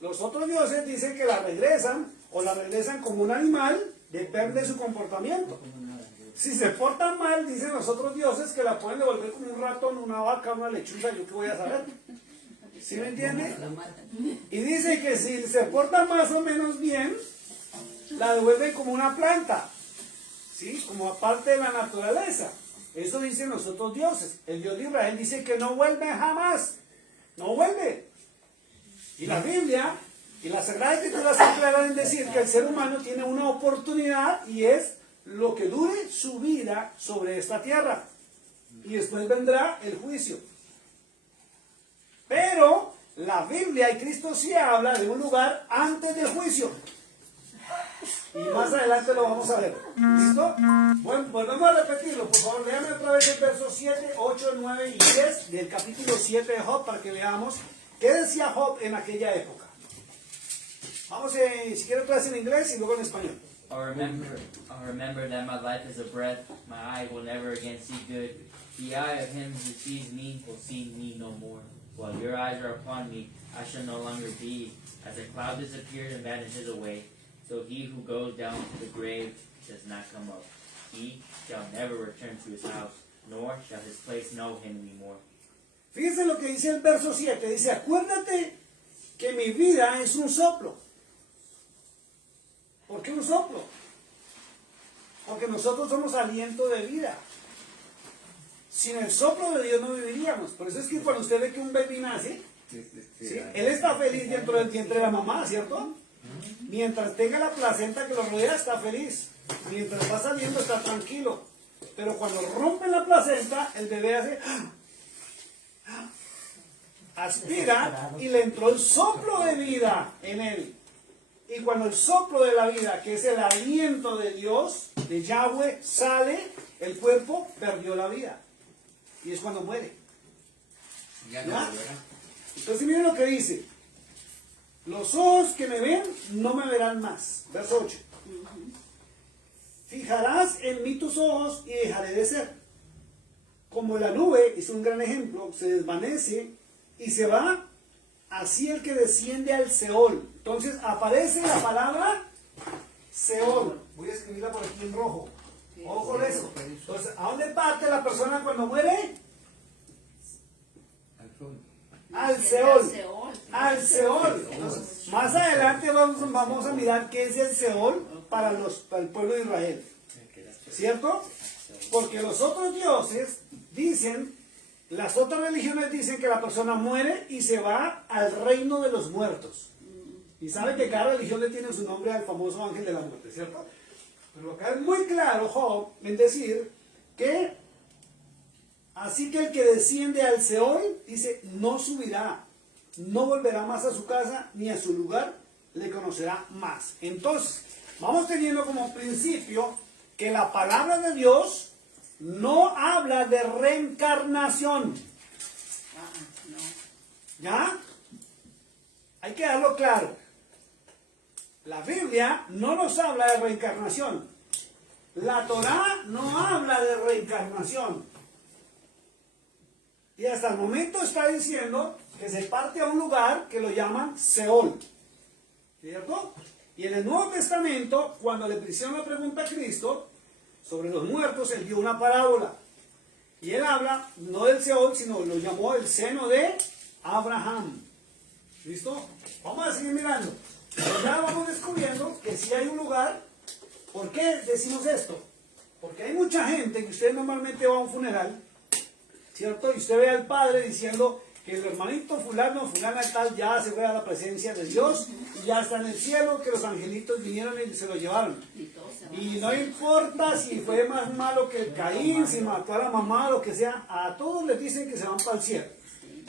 Los otros dioses dicen que la regresan o la regresan como un animal, depende de su comportamiento. Si se portan mal, dicen los otros dioses que la pueden devolver como un ratón, una vaca, una lechuza, yo qué voy a saber. ¿Sí me entiende? Y dice que si se porta más o menos bien, la devuelven como una planta, ¿sí? Como aparte de la naturaleza. Eso dicen los otros dioses. El Dios de Israel dice que no vuelve jamás. No vuelve. Y la Biblia Y la Sagrada Escritura se aclara en decir que el ser humano tiene una oportunidad y es lo que dure su vida sobre esta tierra. Y después vendrá el juicio. Pero la Biblia y Cristo sí habla de un lugar antes del juicio. Y más adelante lo vamos a ver. ¿Listo? Bueno, volvemos a repetirlo. Por favor, léame otra vez el verso 7, 8, 9 y 10 del capítulo 7 de Job para que veamos qué decía Job en aquella época. Vamos, si quiero otra vez en inglés y luego en español. I'll remember that my life is a breath. My eye will never again see good. The eye of him who sees me will see me no more. While your eyes are upon me, I shall no longer be. As a cloud disappears and vanishes away, so he who goes down to the grave does not come up. He shall never return to his house, nor shall his place know him anymore. Fíjense lo que dice el verso 7. Dice, acuérdate que mi vida es un soplo. ¿Por qué un soplo? Porque nosotros somos aliento de vida. Sin el soplo de Dios no viviríamos. Por eso es que cuando usted ve que un bebé nace, ¿sí? Él está feliz dentro del vientre de la mamá, ¿cierto? Mientras tenga la placenta que lo rodea, está feliz. Mientras va saliendo, está tranquilo. Pero cuando rompe la placenta, el bebé hace... aspira y le entró el soplo de vida en él. Y cuando el soplo de la vida, que es el aliento de Dios, de Yahweh, sale, el cuerpo perdió la vida. Y es cuando muere. Ya no ¿Ya? volverá. Entonces miren lo que dice. Los ojos que me ven no me verán más. Verso 8. Fijarás en mí tus ojos y dejaré de ser. Como la nube, es un gran ejemplo, se desvanece y se va, así el que desciende al Seol. Entonces aparece la palabra Seol. Voy a escribirla por aquí en rojo. Ojo con eso. Entonces, ¿a dónde parte la persona cuando muere? Al sol. Al Seol. Al Seol. Entonces, más adelante vamos a mirar qué es el Seol para el pueblo de Israel. ¿Cierto? Porque los otros dioses dicen, las otras religiones dicen que la persona muere y se va al reino de los muertos. Y sabe que cada religión le tiene su nombre al famoso ángel de la muerte, ¿cierto? Pero acá es muy claro Job en decir que así que el que desciende al Seol, dice, no subirá, no volverá más a su casa ni a su lugar, le conocerá más. Entonces, vamos teniendo como principio que la palabra de Dios no habla de reencarnación. ¿Ya? Hay que darlo claro. La Biblia no nos habla de reencarnación. La Torá no habla de reencarnación. Y hasta el momento está diciendo que se parte a un lugar que lo llaman Seol. ¿Cierto? Y en el Nuevo Testamento, cuando le hicieron la pregunta a Cristo sobre los muertos, él dio una parábola. Y él habla no del Seol, sino lo llamó el seno de Abraham. ¿Listo? Vamos a seguir mirando. Ya vamos descubriendo que si hay un lugar. ¿Por qué decimos esto? Porque hay mucha gente que usted normalmente va a un funeral, ¿cierto? Y usted ve al padre diciendo que el hermanito fulano, fulana tal, ya se fue a la presencia de Dios y ya está en el cielo, que los angelitos vinieron y se lo llevaron. Y no importa si fue más malo que el Caín, si mató a la mamá, lo que sea, a todos les dicen que se van para el cielo.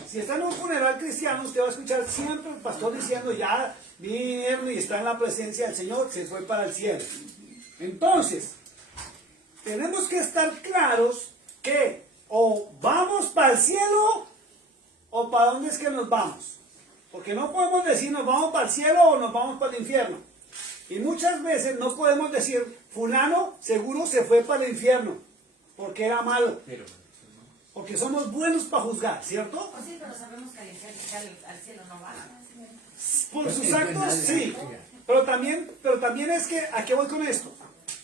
Si está en un funeral cristiano, usted va a escuchar siempre el pastor diciendo, ya vinieron y está en la presencia del Señor, se fue para el cielo. Entonces, tenemos que estar claros que o vamos para el cielo o para dónde es que nos vamos. Porque no podemos decir nos vamos para el cielo o nos vamos para el infierno. Y muchas veces no podemos decir fulano seguro se fue para el infierno porque era malo. Porque somos buenos para juzgar, ¿cierto? Pues sí, pero sabemos que al cielo no va. Por sus actos, sí. Pero también es que, ¿a qué voy con esto?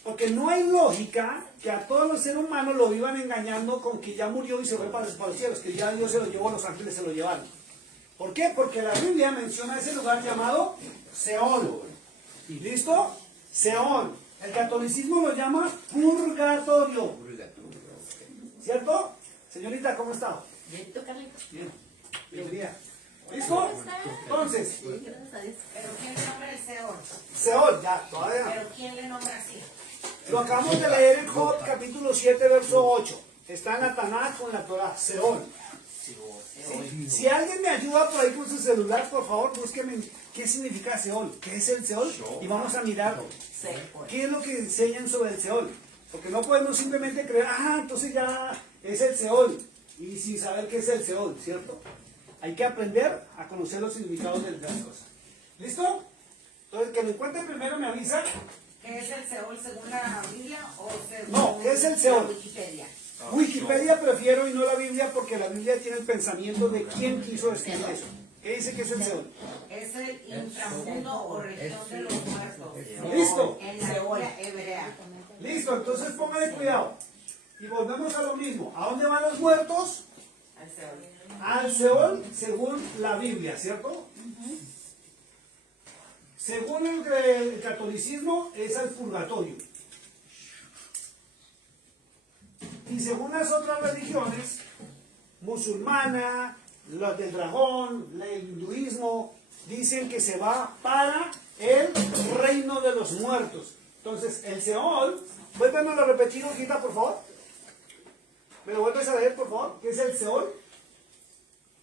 Porque no hay lógica que a todos los seres humanos lo vivan engañando con que ya murió y se fue para los cielos, que ya Dios se lo llevó, los ángeles se lo llevaron. ¿Por qué? Porque la Biblia menciona ese lugar llamado Seol. ¿Listo? Seol. El catolicismo lo llama purgatorio. ¿Cierto? Señorita, ¿cómo está? Bien, Carlitos. Bien. Bienvenida. ¿Listo? Entonces, Pero ¿quién le nombra el Seol? Seol, ya, todavía. Pero ¿quién le nombra así? Lo acabamos de leer en Job capítulo 7, verso 8. Está en la Tanaj con la Torah, Seol. Si alguien me ayuda por ahí con su celular, por favor, búsqueme qué significa Seol, qué es el Seol, y vamos a mirar qué es lo que enseñan sobre el Seol. Porque no podemos simplemente creer, entonces ya es el Seol, y sin saber qué es el Seol, ¿cierto? Hay que aprender a conocer los significados de las cosas. ¿Listo? Entonces, que lo encuentre primero me avisa. ¿Qué es el Seol según la Biblia o según No, ¿qué es el Seol? la Wikipedia? Wikipedia prefiero y no la Biblia porque la Biblia tiene el pensamiento de quién quiso escribir eso. ¿Qué dice que es el Seol? Es el inframundo o región de los muertos. ¿Listo? En la Biblia hebrea. Listo, entonces póngale cuidado. Y volvemos a lo mismo. ¿A dónde van los muertos? Al Seol. Al Seol, según la Biblia, ¿cierto? Según el catolicismo, es al purgatorio. Y según las otras religiones, musulmana, los del dragón, el hinduismo, dicen que se va para el reino de los muertos. Entonces, el Seol, vuélvemelo a repetir, Ojita, por favor. ¿Me lo vuelves a leer, por favor? ¿Qué es el Seol?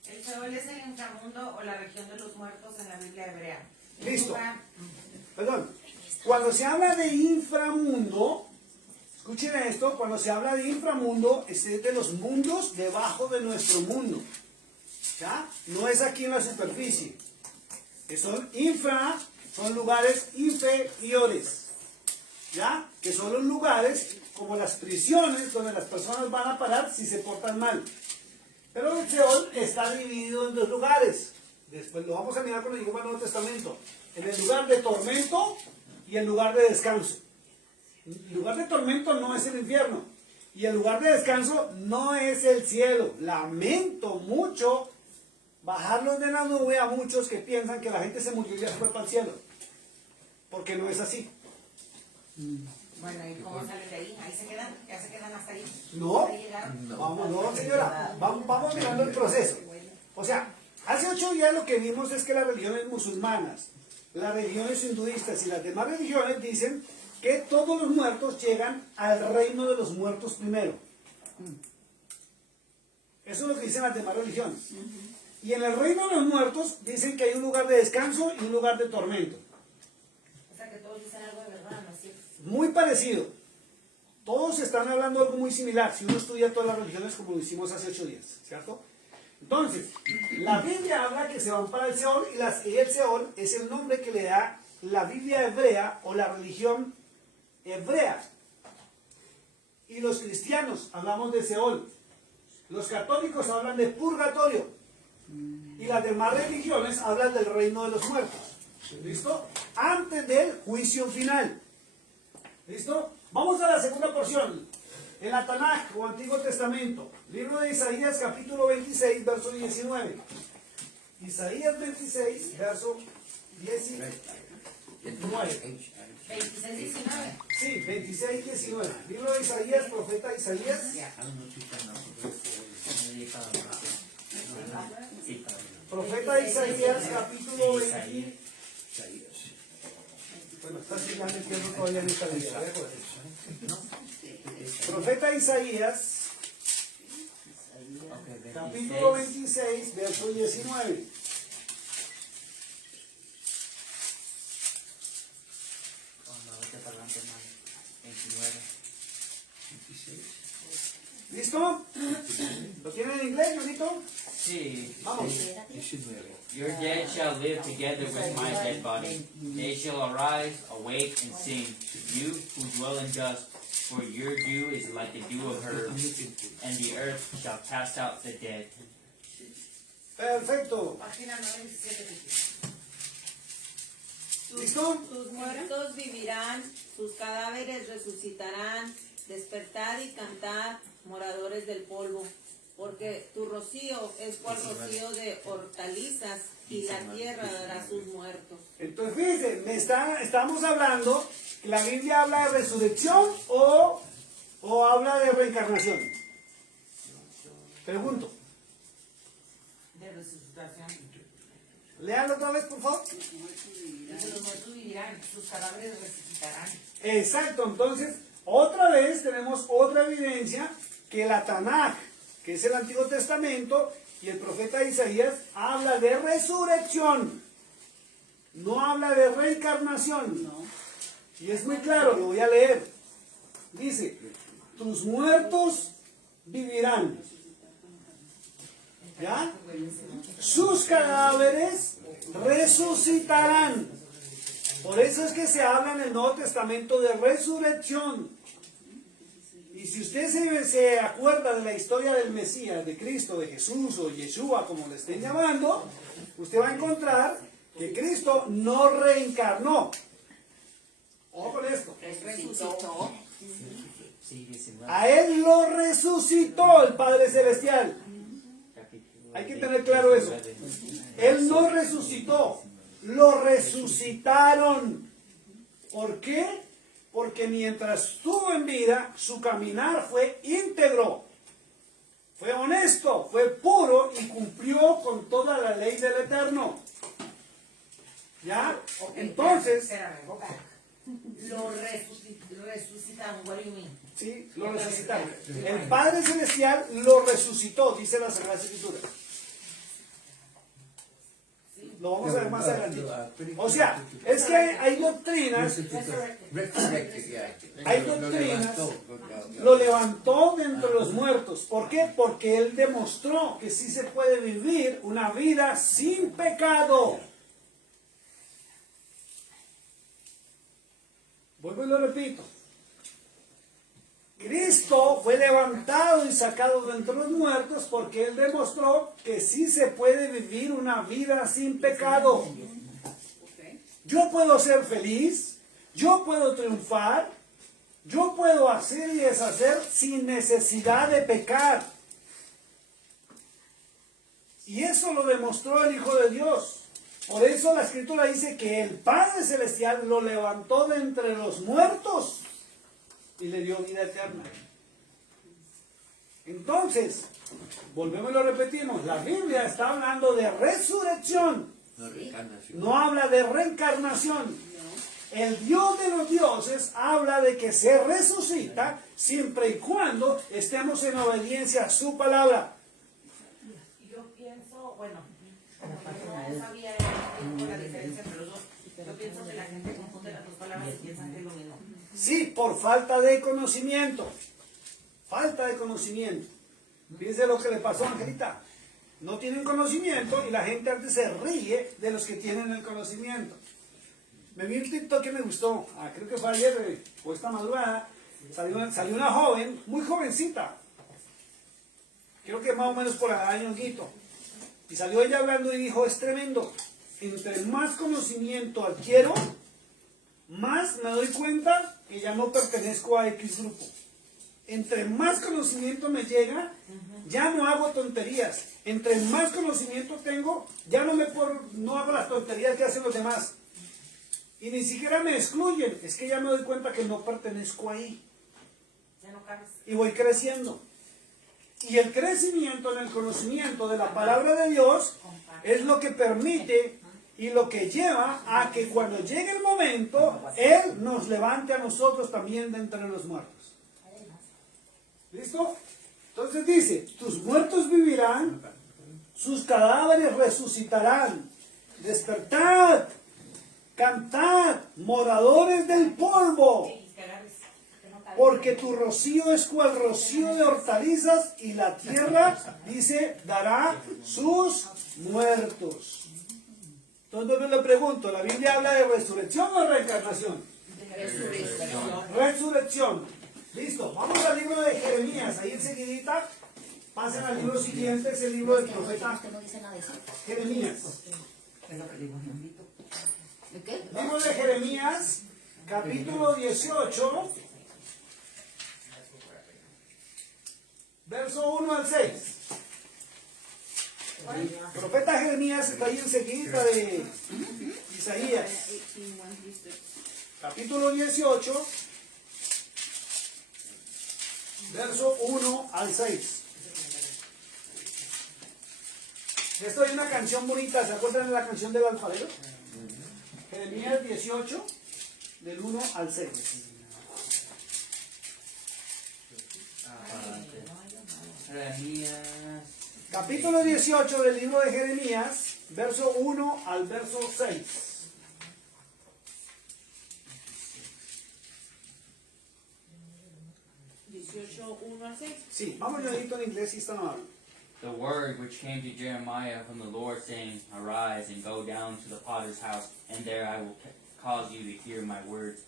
El Seol es el inframundo o la región de los muertos en la Biblia hebrea. Listo. Lugar- Perdón. Cuando se habla de inframundo, escuchen esto, cuando se habla de inframundo, es de los mundos debajo de nuestro mundo. ¿Ya? No es aquí en la superficie. Que son son lugares inferiores. ¿Ya? Que son los lugares como las prisiones donde las personas van a parar si se portan mal. Pero el Seol está dividido en dos lugares. Después lo vamos a mirar cuando lleguemos al Nuevo Testamento. En el lugar de tormento y el lugar de descanso. El lugar de tormento no es el infierno. Y el lugar de descanso no es el cielo. Lamento mucho bajarlos de la nube a muchos que piensan que la gente se murió y ya se fue para el cielo. Porque no es así. Bueno, ¿y cómo salen de ahí? ¿Ahí se quedan? ¿Ya se quedan hasta ahí? No. ¿Ahí llegaron? Vamos, no, señora. Vamos mirando el proceso. O sea, hace 8 días lo que vimos es que las religiones musulmanas, las religiones hinduistas y las demás religiones dicen que todos los muertos llegan al reino de los muertos primero. Eso es lo que dicen las demás religiones. Y en el reino de los muertos dicen que hay un lugar de descanso y un lugar de tormento. O sea que todos dicen algo de verdad, ¿no es cierto? Muy parecido. Todos están hablando de algo muy similar. Si uno estudia todas las religiones como lo hicimos hace 8 días, ¿cierto? Entonces, la Biblia habla que se van para el Seol y el Seol es el nombre que le da la Biblia hebrea o la religión hebrea. Y los cristianos hablamos de Seol. Los católicos hablan de purgatorio. Y las demás religiones hablan del reino de los muertos. ¿Listo? Antes del juicio final. ¿Listo? Vamos a la segunda porción. En la Tanaj o Antiguo Testamento. Libro de Isaías capítulo 26, verso 19. Isaías 26, verso 19. 26, 19. Sí, 26, 19. Libro de Isaías, profeta Isaías. Profeta Isaías capítulo 26. Bueno, está señalando el tiempo todavía en esta lista. Profeta Isaías, capítulo 26, verso 19. ¿Listo? ¿Lo tienen en inglés, Jonito? Sí. Vamos. Your dead shall live together with my dead body. They shall arise, awake, and sing. You who dwell in dust, for your dew is like the dew of herbs, and the earth shall cast out the dead. Perfecto. Página 917. ¿Listo? Tus muertos vivirán, sus cadáveres resucitarán, despertad y cantad, moradores del polvo, porque tu rocío es cual rocío de hortalizas y la tierra dará sus muertos. Entonces, fíjense, estamos hablando, ¿la Biblia habla de resurrección o habla de reencarnación? Pregunto. De resucitación. Léalo otra vez, por favor. Dice, los muertos vivirán, sus cadáveres resucitarán. Exacto, entonces, otra vez tenemos otra evidencia que la Tanaj, que es el Antiguo Testamento, y el profeta Isaías habla de resurrección, no habla de reencarnación. Y es muy claro, lo voy a leer. Dice, tus muertos vivirán. ¿Ya? Sus cadáveres resucitarán. Por eso es que se habla en el Nuevo Testamento de resurrección. Y si usted se acuerda de la historia del Mesías, de Cristo, de Jesús o Yeshua, como le estén llamando, usted va a encontrar que Cristo no reencarnó. Ojo con esto. Resucitó. A él lo resucitó el Padre Celestial. Hay que tener claro eso. Él no resucitó, lo resucitaron. ¿Por qué? Porque mientras estuvo en vida, su caminar fue íntegro, fue honesto, fue puro y cumplió con toda la ley del Eterno. ¿Ya? Ok, Entonces, espérame, go back. Lo resucitaron, what do you mean? sí, lo resucitaron. El Padre Celestial lo resucitó, dice la Sagrada Escritura. Lo vamos a ver más adelante. O sea, es que hay doctrinas, hay doctrinas, lo levantó de entre los muertos. ¿Por qué? Porque Él demostró que sí se puede vivir una vida sin pecado. Vuelvo y lo repito. Cristo fue levantado y sacado de entre los muertos porque Él demostró que sí se puede vivir una vida sin pecado. Yo puedo ser feliz, yo puedo triunfar, yo puedo hacer y deshacer sin necesidad de pecar. Y eso lo demostró el Hijo de Dios. Por eso la Escritura dice que el Padre Celestial lo levantó de entre los muertos y le dio vida eterna. Entonces, volvemos y lo repetimos, la Biblia está hablando de resurrección, no habla de reencarnación. El Dios de los dioses habla de que se resucita siempre y cuando estemos en obediencia a su palabra. Yo pienso, bueno, no sabía la diferencia entre los dos. Yo pienso que la gente confunde las dos palabras y piensan que es lo mismo. Sí, por falta de conocimiento. Falta de conocimiento. Fíjense lo que le pasó a Angelita. No tienen conocimiento y la gente antes se ríe de los que tienen el conocimiento. Me vi un TikTok que me gustó. Creo que fue ayer o esta madrugada. Salió una joven, muy jovencita. Creo que más o menos por el año Guito. Y salió ella hablando y dijo, es tremendo. Entre más conocimiento adquiero, más me doy cuenta que ya no pertenezco a X grupo. Entre más conocimiento me llega, ya no hago tonterías. Entre más conocimiento tengo, ya no hago las tonterías que hacen los demás. Y ni siquiera me excluyen. Es que ya me doy cuenta que no pertenezco ahí. Ya no cabes. Y voy creciendo. Y el crecimiento en el conocimiento de la palabra de Dios es lo que permite y lo que lleva a que cuando llegue el momento, Él nos levante a nosotros también de entre los muertos. ¿Listo? Entonces dice, tus muertos vivirán, sus cadáveres resucitarán. Despertad, cantad, moradores del polvo, porque tu rocío es cual rocío de hortalizas y la tierra, dice, dará sus muertos. Entonces yo le pregunto, ¿la Biblia habla de resurrección o reencarnación? Resurrección. Listo, vamos al libro de Jeremías, ahí enseguidita, pasen al libro siguiente, es el libro del profeta Jeremías. Libro de Jeremías, capítulo 18, verso 1 al 6. El profeta Jeremías está ahí enseguida de Isaías. Capítulo 18, verso 1 al 6. Esto es una canción bonita, ¿se acuerdan de la canción del alfarero? Jeremías 18, del 1 al 6. Jeremías. Capítulo 18 del libro de Jeremías, verso 1 al verso 6. Sí, vamos yo en inglés si están hablando. The word which came to Jeremiah from the Lord, saying, Arise and go down to the potter's house, and there I will cause you to hear my words.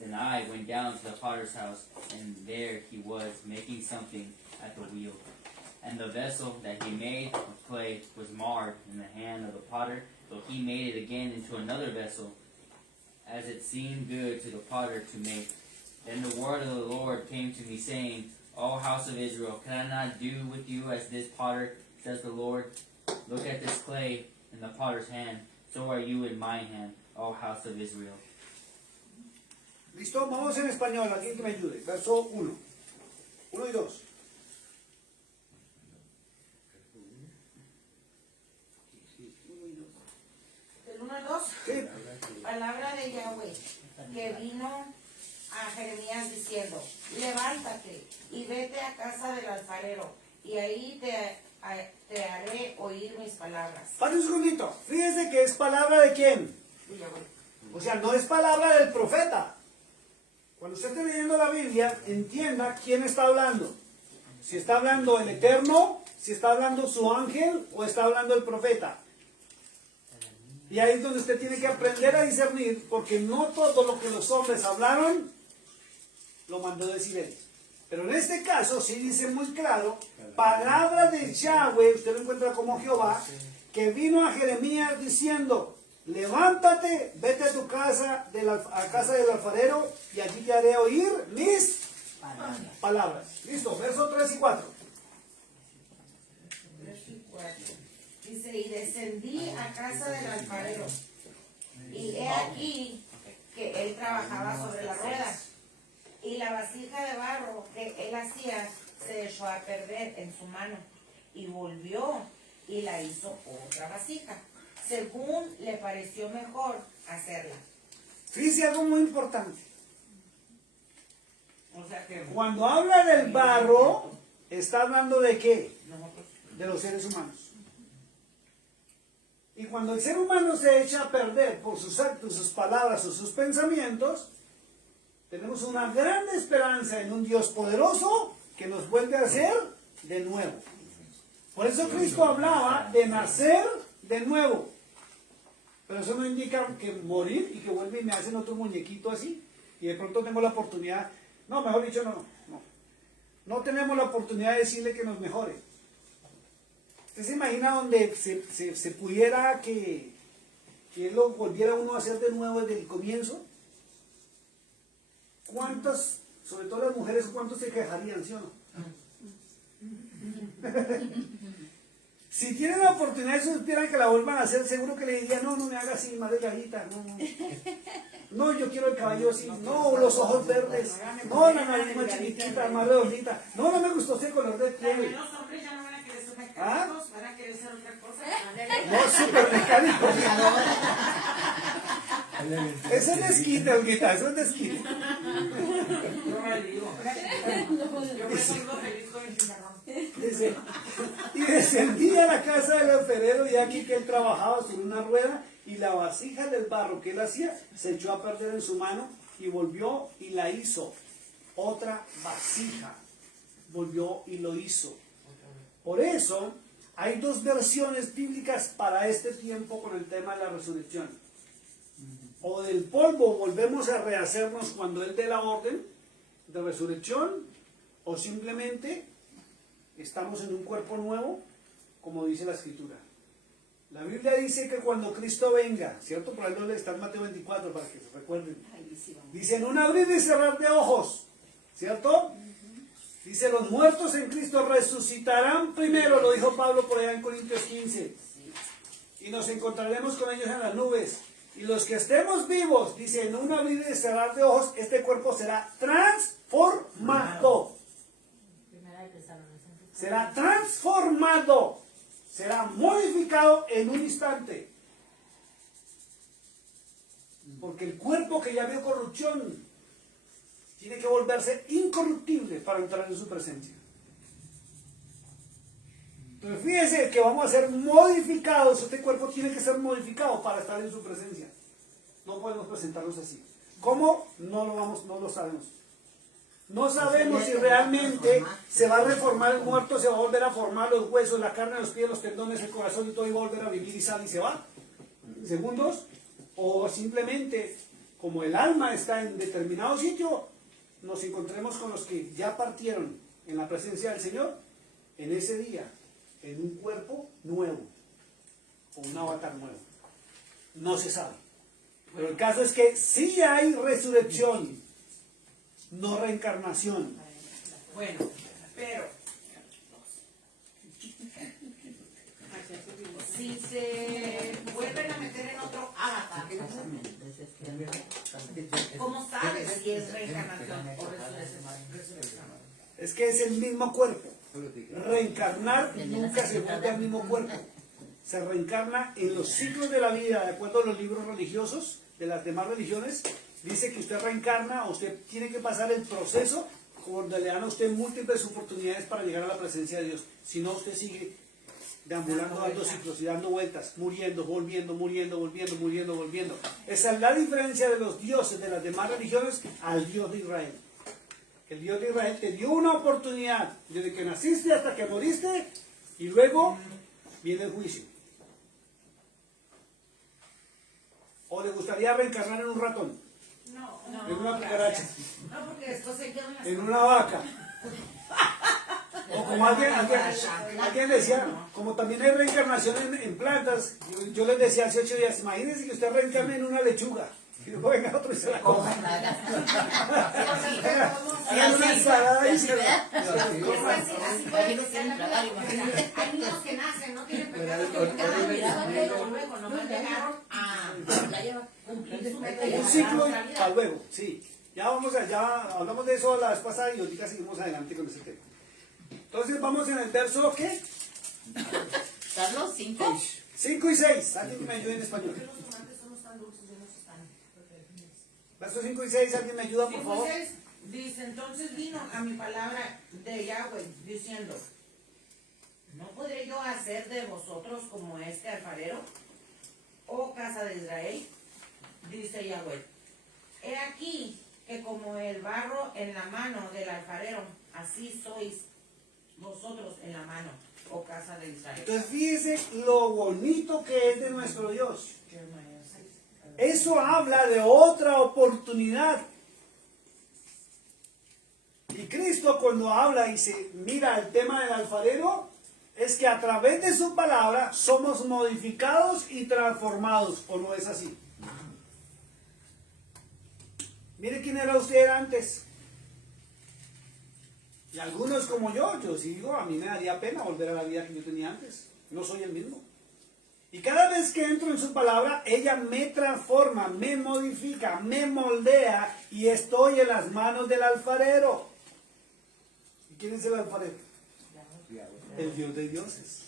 Then I went down to the potter's house, and there he was, making something at the wheel. And the vessel that he made of clay was marred in the hand of the potter, so he made it again into another vessel, as it seemed good to the potter to make. Then the word of the Lord came to me, saying, O house of Israel, can I not do with you as this potter, says the Lord? Look at this clay in the potter's hand, so are you in my hand, O house of Israel. Listo, vamos en español, alguien que me ayude. Verso 1. 1 y 2. Del 1 al 2. Sí. Palabra de Yahweh, que vino a Jeremías diciendo, levántate y vete a casa del alfarero, y ahí te haré oír mis palabras. Pare un segundito. Fíjese que es palabra de quién. De Yahweh. O sea, no es palabra del profeta. Cuando usted esté leyendo la Biblia, entienda quién está hablando. Si está hablando el Eterno, si está hablando su ángel o está hablando el profeta. Y ahí es donde usted tiene que aprender a discernir, porque no todo lo que los hombres hablaron lo mandó decir él. Pero en este caso sí dice muy claro, palabra de Yahweh, usted lo encuentra como Jehová, que vino a Jeremías diciendo, levántate, vete a tu casa, a casa del alfarero, y allí te haré oír mis palabras. Listo, verso 3 y 4. 3 y 4. Dice, y descendí a casa del alfarero, y he aquí que él trabajaba sobre la rueda, y la vasija de barro que él hacía se echó a perder en su mano, y volvió y la hizo otra vasija, según le pareció mejor hacerla. Fíjese algo muy importante. O sea que Cuando habla del barro, está hablando de qué? nosotros, De los seres humanos. Y cuando el ser humano se echa a perder por sus actos, sus palabras o sus pensamientos, tenemos una gran esperanza en un Dios poderoso que nos vuelve a hacer de nuevo. Por eso Cristo hablaba de nacer de nuevo. Pero eso no indica que morir y que vuelve y me hacen otro muñequito así. Y de pronto tengo la oportunidad, no, mejor dicho, no tenemos la oportunidad de decirle que nos mejore. ¿Usted se imagina donde se pudiera que él lo volviera uno a hacer de nuevo desde el comienzo? ¿Cuántas, sobre todo las mujeres, cuántos se quejarían, sí o no? Si tienen la oportunidad, si supieran que la vuelvan a hacer, seguro que le dirían, no me haga así, más delgadita, no, yo quiero el cabello así, no, los ojos verdes, no, la nariz más chiquitita, más redondita, no me gustó ese color de piel. los hombres ya no van a querer ser mecánicos, van a querer ser otra cosa. No, súper mecánico. Eso es desquite, Olguita, eso es desquite. Yo me digo. Yo me pongo feliz con el cimarrón. Dice, y descendí a la casa del alfarero, y aquí que él trabajaba sobre una rueda, y la vasija del barro que él hacía se echó a perder en su mano, y volvió y la hizo otra vasija. Volvió y lo hizo. Por eso hay dos versiones bíblicas para este tiempo con el tema de la resurrección. O del polvo volvemos a rehacernos cuando él dé la orden de resurrección, o simplemente estamos en un cuerpo nuevo, como dice la Escritura. La Biblia dice que cuando Cristo venga, ¿cierto? Por ahí está en Mateo 24 para que se recuerden. Dice, en un abrir y cerrar de ojos, ¿cierto? Dice, los muertos en Cristo resucitarán primero, lo dijo Pablo por allá en Corintios 15. Y nos encontraremos con ellos en las nubes. Y los que estemos vivos, dice, en un abrir y cerrar de ojos, este cuerpo será transformado. Será transformado. será modificado en un instante. Porque el cuerpo que ya vio corrupción tiene que volverse incorruptible para entrar en su presencia. Entonces fíjense que vamos a ser modificados, este cuerpo tiene que ser modificado para estar en su presencia. No podemos presentarnos así. ¿Cómo? No lo sabemos. No sabemos si realmente se va a reformar el muerto, se va a volver a formar los huesos, la carne, los pies, los tendones, el corazón y todo, y va a volver a vivir y sale y se va en segundos, o simplemente como el alma está en determinado sitio, nos encontremos con los que ya partieron en la presencia del Señor en ese día, en un cuerpo nuevo o un avatar nuevo. No se sabe. Pero el caso es que sí hay resurrección, no reencarnación. Bueno, pero si se vuelven a meter en otro avatar, ¿cómo sabes si es reencarnación o resurrección? Es que es el mismo cuerpo. Reencarnar nunca se vuelve al mismo cuerpo. Se reencarna en los ciclos de la vida, de acuerdo a los libros religiosos de las demás religiones. Dice que usted reencarna, usted tiene que pasar el proceso donde le dan a usted múltiples oportunidades para llegar a la presencia de Dios. Si no, usted sigue deambulando, dando ciclos y dando vueltas, muriendo, volviendo, muriendo, volviendo, muriendo, volviendo. Esa es la diferencia de los dioses de las demás religiones al Dios de Israel. El Dios de Israel te dio una oportunidad desde que naciste hasta que moriste y luego viene el juicio. ¿O le gustaría reencarnar en un ratón? No, En una cucaracha. No, porque después se quedan las En una vaca. O como alguien decía, como también hay reencarnación en plantas, yo les decía hace 8 días, imagínense que usted reencarne en una lechuga. Y luego venga otro y se la coma. Hagan una ensalada y se la... Hay niños que nacen, no tienen pecado, luego nomás llegaron a cumplir su meta. Un ciclo y para luego, sí. Ya hablamos de eso la vez pasada y ahorita seguimos adelante con ese tema. Entonces vamos en el verso, ¿qué? Carlos, 5. 5 y 6. Alguien que me ayude en español. Los tomates somos tan dulces y no están. Verso 5 y 6, alguien me ayuda, por favor. Moisés dice, entonces vino a mi palabra de Yahweh diciendo, ¿no podré yo hacer de vosotros como este alfarero, oh casa de Israel? Dice Yahweh, he aquí que como el barro en la mano del alfarero, así sois vosotros en la mano, oh casa de Israel. Entonces fíjese lo bonito que es de nuestro Dios. Eso habla de otra oportunidad. Y Cristo cuando habla y se mira el tema del alfarero, es que a través de su palabra somos modificados y transformados, ¿o no es así? Mire quién era usted antes. Y algunos como yo sí digo, a mí me daría pena volver a la vida que yo tenía antes. No soy el mismo. Y cada vez que entro en su palabra, ella me transforma, me modifica, me moldea y estoy en las manos del alfarero. ¿Y quién es el alfarero? El Dios de dioses.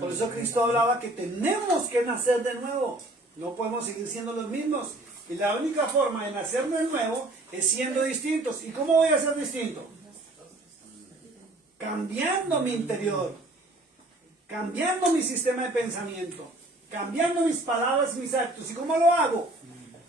Por eso Cristo hablaba que tenemos que nacer de nuevo. No podemos seguir siendo los mismos. Y la única forma de nacer de nuevo es siendo distintos. ¿Y cómo voy a ser distinto? Cambiando mi interior, cambiando mi sistema de pensamiento, cambiando mis palabras, mis actos. ¿Y cómo lo hago?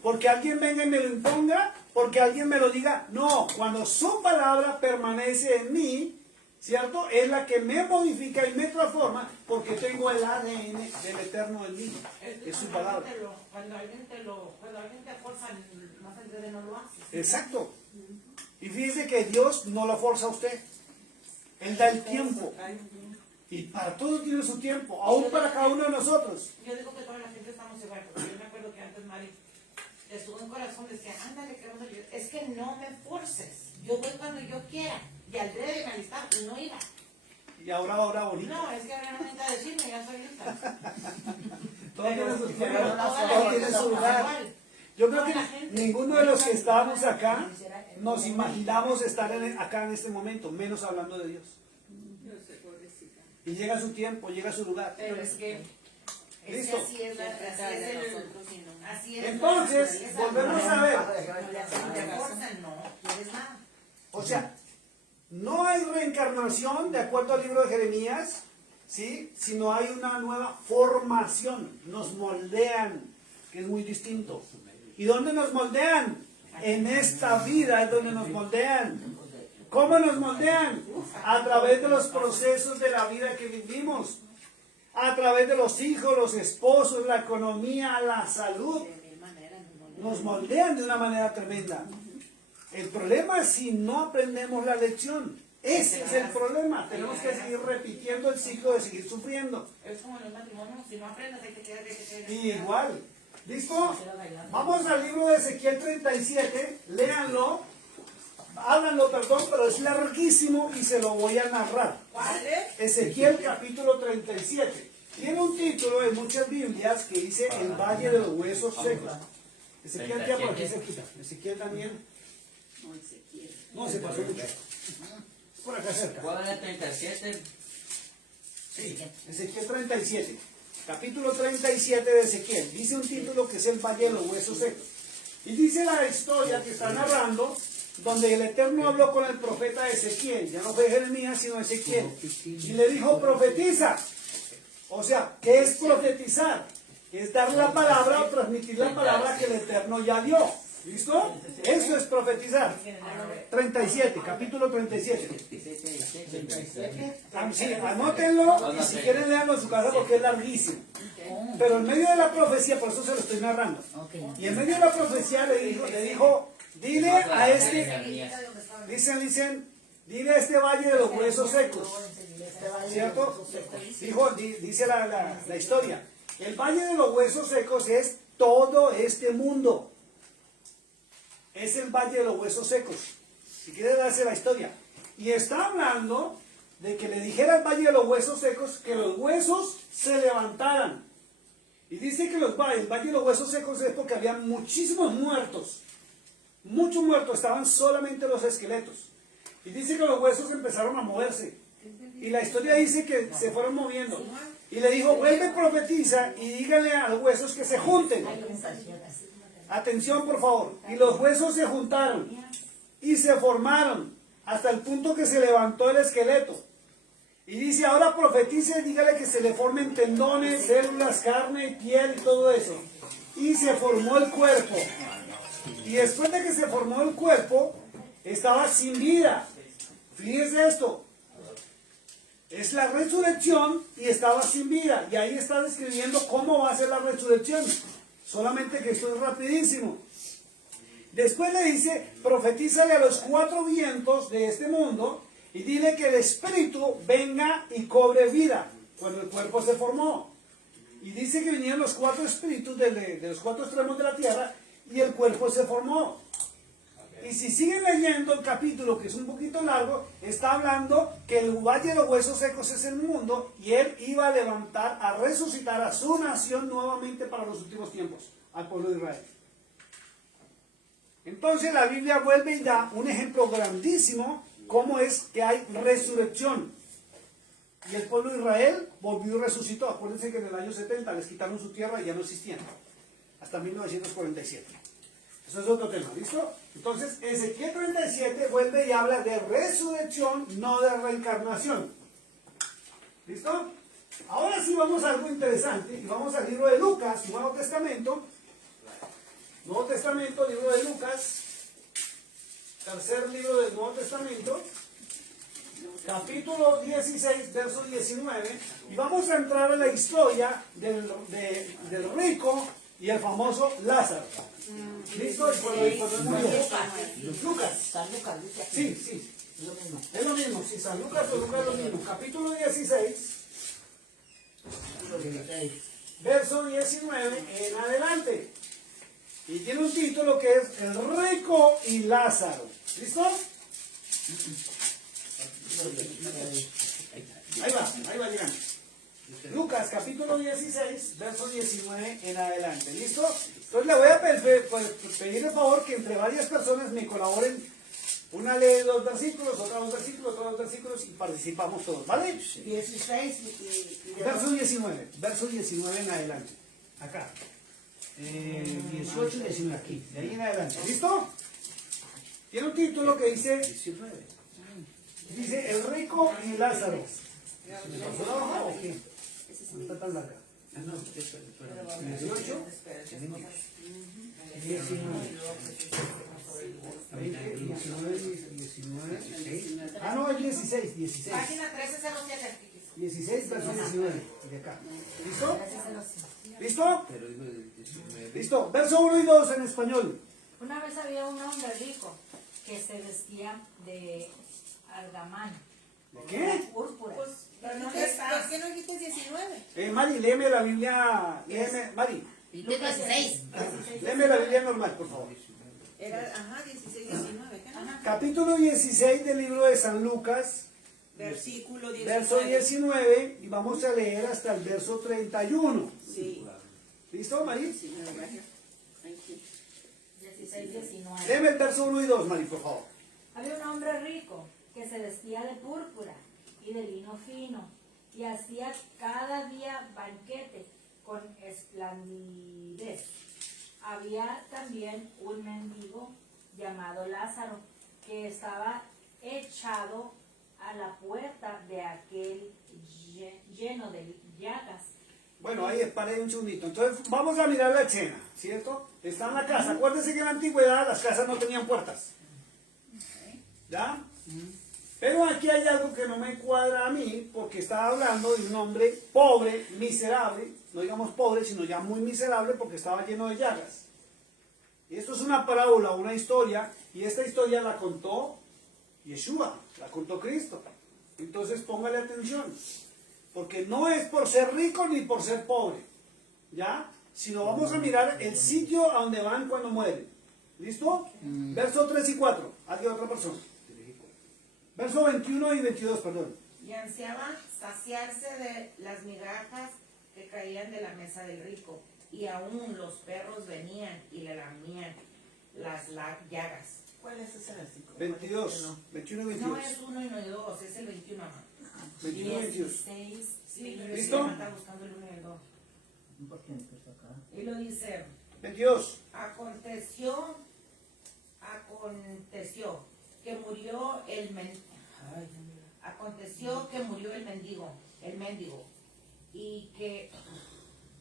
Porque alguien venga y me lo imponga, porque alguien me lo diga. No, cuando su palabra permanece en mí, ¿cierto? Es la que me modifica y me transforma porque tengo el ADN del Eterno en mí. Es su palabra. Cuando alguien te fuerza, más antes no lo haces. Exacto. Y fíjese que Dios no lo forza a usted. Él da el tiempo. Y para todo tiene su tiempo, aún para cada uno de nosotros. Yo digo que toda la gente estamos igual, porque yo me acuerdo que antes Mari estuvo en corazón, decía, ándale, que vamos a ayudar. Es que no me forces, yo voy cuando yo quiera. Y al día de mi amistad no iba. Y ahora bonito. No, es que ahora no necesita decirme, ya soy lista. Todo tiene su tiempo, Pero toda la todo gente tiene su somos lugar. igual. Yo creo Toda que la gente. ninguno de los que estábamos acá nos imaginamos estar acá en este momento, menos hablando de Dios. Y llega su tiempo, llega su lugar. Pero es que Listo. así es la, así es el, así es Entonces, la naturaleza. volvemos a ver. No te forzan, no quieres nada. O sea, no hay reencarnación de acuerdo al libro de Jeremías, ¿sí? Sino hay una nueva formación. Nos moldean, que es muy distinto. ¿Y dónde nos moldean? En esta vida es donde nos moldean. ¿Cómo nos moldean? A través de los procesos de la vida que vivimos. A través de los hijos, los esposos, la economía, la salud. Nos moldean de una manera tremenda. El problema es si no aprendemos la lección. Ese es el problema. Tenemos que seguir repitiendo el ciclo de seguir sufriendo. Es como en el matrimonio, si no aprendes hay que quedar, Y igual. ¿Listo? Vamos al libro de Ezequiel 37. Léanlo. Háblanlo, perdón, pero es larguísimo y se lo voy a narrar. ¿Cuál es? Ezequiel capítulo 37. Tiene un título en muchas Biblias que dice el Valle de los Huesos Secos. Ezequiel ya por aquí se quita. Ezequiel Daniel. No, se pasó mucho. Es por acá cerca. ¿Cuál era el 37? Sí, Ezequiel 37. Capítulo 37 de Ezequiel. Dice un título que es el Valle de los Huesos Secos. Y dice la historia que está narrando, donde el Eterno habló con el profeta Ezequiel. Ya no fue Jeremías, sino Ezequiel. Y le dijo, profetiza. O sea, ¿qué es profetizar? Es dar la palabra o transmitir la palabra que el Eterno ya dio. ¿Listo? Eso es profetizar. 37, capítulo 37. Sí, anótenlo y si quieren leanlo en su casa porque es larguísimo. Pero en medio de la profecía, por eso se lo estoy narrando. Y en medio de la profecía le dijo, dile a este, dicen, dile a este valle de los huesos secos. ¿Cierto? Dice la historia. El valle de los huesos secos es todo este mundo. Es el valle de los huesos secos. Si quiere darse la historia. Y está hablando de que le dijera al valle de los huesos secos que los huesos se levantaran. Y dice que el valle de los huesos secos es porque había muchísimos muertos. Muchos muertos, estaban solamente los esqueletos. Y dice que los huesos empezaron a moverse. Y la historia dice que se fueron moviendo. Y le dijo, vuelve, profetiza y dígale a los huesos que se junten. Atención, por favor. Y los huesos se juntaron y se formaron hasta el punto que se levantó el esqueleto. Y dice, ahora profetice y dígale que se le formen tendones, células, carne, piel y todo eso. Y se formó el cuerpo. Y después de que se formó el cuerpo, estaba sin vida. Fíjense esto. Es la resurrección y estaba sin vida. Y ahí está describiendo cómo va a ser la resurrección. Solamente que esto es rapidísimo. Después le dice, profetízale a los 4 vientos de este mundo y dile que el espíritu venga y cobre vida cuando el cuerpo se formó. Y dice que vinieron los 4 espíritus de los 4 extremos de la tierra y el cuerpo se formó. Y si siguen leyendo el capítulo, que es un poquito largo, está hablando que el valle de los huesos secos es el mundo y él iba a levantar, a resucitar a su nación nuevamente para los últimos tiempos, al pueblo de Israel. Entonces la Biblia vuelve y da un ejemplo grandísimo, cómo es que hay resurrección. Y el pueblo de Israel volvió y resucitó. Acuérdense que en el año 70 les quitaron su tierra y ya no existían, hasta 1947. Eso es otro tema, ¿listo? Entonces, Ezequiel 37 vuelve y habla de resurrección, no de reencarnación. ¿Listo? Ahora sí vamos a algo interesante, y vamos al libro de Lucas, Nuevo Testamento. Nuevo Testamento, libro de Lucas, tercer libro del Nuevo Testamento, capítulo 16, verso 19, y vamos a entrar a la historia del rico y el famoso Lázaro. ¿Listo? Y cuando murió. Lucas. San Lucas dice aquí. Sí, sí. Es lo mismo. Es lo mismo. Si San Lucas o Lucas es lo mismo. Capítulo 16, verso 19 en adelante. Y tiene un título que es El rico y Lázaro. ¿Listo? Ahí va llegando. Lucas capítulo 16, verso 19 en adelante. ¿Listo? Entonces le voy a pedir el favor que entre varias personas me colaboren Una lee 2 versículos, otra 2 versículos, otra 2 versículos y participamos todos, ¿vale? 16 y Verso 19 en adelante. Acá. 18 y 19 aquí, de ahí en adelante. ¿Listo? Tiene un título que dice, 19. dice El rico y Lázaro. ¿Pasó la hoja o qué? No está tan larga. Ah, no, eso, 18, 19. 20, 19, 19. Ah, no, es 16, 16. Página 1307. 16, verso 19. De acá. ¿Listo? 1307. ¿Listo? pero digo 19. Listo. Verso 1 y 2 en español. Una vez había un hombre rico que se vestía de algamán, ¿De qué? púrpura. Pues, ¿Dónde ¿por qué estás? no dijiste 19? Mari, léeme la Biblia. Léeme, Mari. Lucas 16. Léeme la Biblia normal, por favor. Era, 16, 19. ¿Qué no? Capítulo 16 del libro de San Lucas, Versículo 19. verso 19, y vamos a leer hasta el verso 31. Sí. ¿Listo, Mari? 16, 19. Léeme el verso 1 y 2, Mari, por favor. Había un hombre rico que se vestía de púrpura y de lino fino y hacía cada día banquete con esplandidez. Había también un mendigo llamado Lázaro que estaba echado a la puerta de aquel lleno de llagas. Bueno, ahí paré un segundito. Entonces, vamos a mirar la escena, ¿cierto? Está en la casa. Acuérdense que en la antigüedad las casas no tenían puertas. ¿Ya? Pero aquí hay algo que no me cuadra a mí, porque estaba hablando de un hombre pobre, miserable, no digamos pobre, sino ya muy miserable, porque estaba lleno de llagas. Y esto es una parábola, una historia, y esta historia la contó Yeshua, la contó Cristo. Entonces póngale atención, porque no es por ser rico ni por ser pobre, ¿ya? Sino vamos a mirar el sitio a donde van cuando mueren. ¿Listo? Verso 3 y 4, hazle a otra persona. Verso 21 y 22, perdón. Y ansiaba saciarse de las migajas que caían de la mesa del rico, y aún los perros venían y le lamían las llagas. ¿Cuál es ese versículo? 22, 21 y 22. No es 1 y no es 2, es el 21. 21 y 22. 16, Sí, pero ¿Listo? es que está buscando el 1 y el 2. ¿Por qué empezó acá? Y lo dice, 22. aconteció que murió el mendigo, y que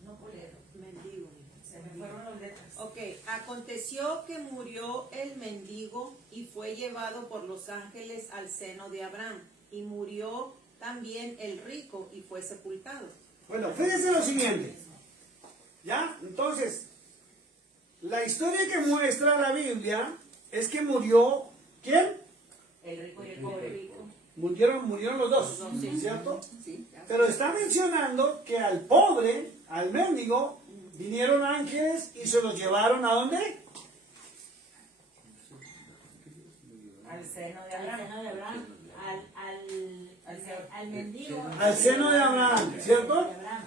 no puedo leer, Mendigo. se me fueron las letras. Ok, aconteció que murió el mendigo y fue llevado por los ángeles al seno de Abraham. Y murió también el rico y fue sepultado. Bueno, fíjense lo siguiente. ¿Ya? Entonces, la historia que muestra la Biblia es que murió, ¿quién? El rico y el pobre. Murieron los dos, ¿cierto? Pero está mencionando que al pobre, al mendigo, vinieron ángeles y se los llevaron ¿a dónde? Al seno de al Abraham. seno de Abraham, al mendigo. Al seno de Abraham, ¿cierto? de Abraham.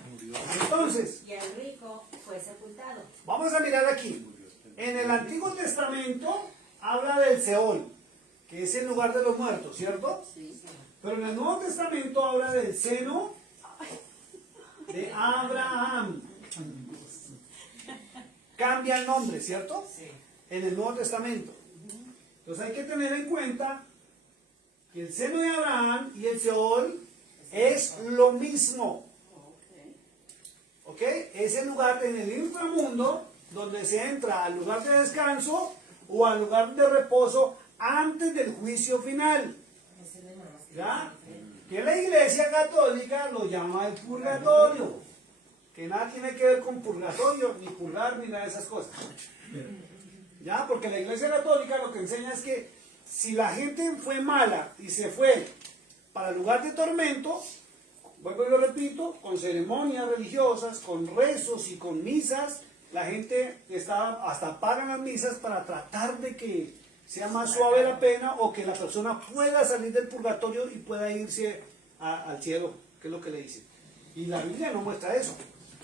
Entonces, Y el rico fue sepultado. vamos a mirar aquí. En el Antiguo Testamento habla del Seol, que es el lugar de los muertos, ¿cierto? Pero en el Nuevo Testamento habla del seno de Abraham. Cambia el nombre, ¿cierto? Sí. En el Nuevo Testamento. Entonces hay que tener en cuenta que el seno de Abraham y el Seol es lo mismo. ¿Ok? Es el lugar en el inframundo donde se entra al lugar de descanso o al lugar de reposo antes del juicio final. ¿Ya? Que la Iglesia Católica lo llama el purgatorio. Que nada tiene que ver con purgatorio, ni purgar, ni nada de esas cosas. ¿Ya? Porque la Iglesia Católica lo que enseña es que si la gente fue mala y se fue para el lugar de tormento, vuelvo y lo repito, con ceremonias religiosas, con rezos y con misas, la gente hasta pagan las misas para tratar de que sea más suave la pena o que la persona pueda salir del purgatorio y pueda irse al cielo, que es lo que le dicen. Y la Biblia no muestra eso.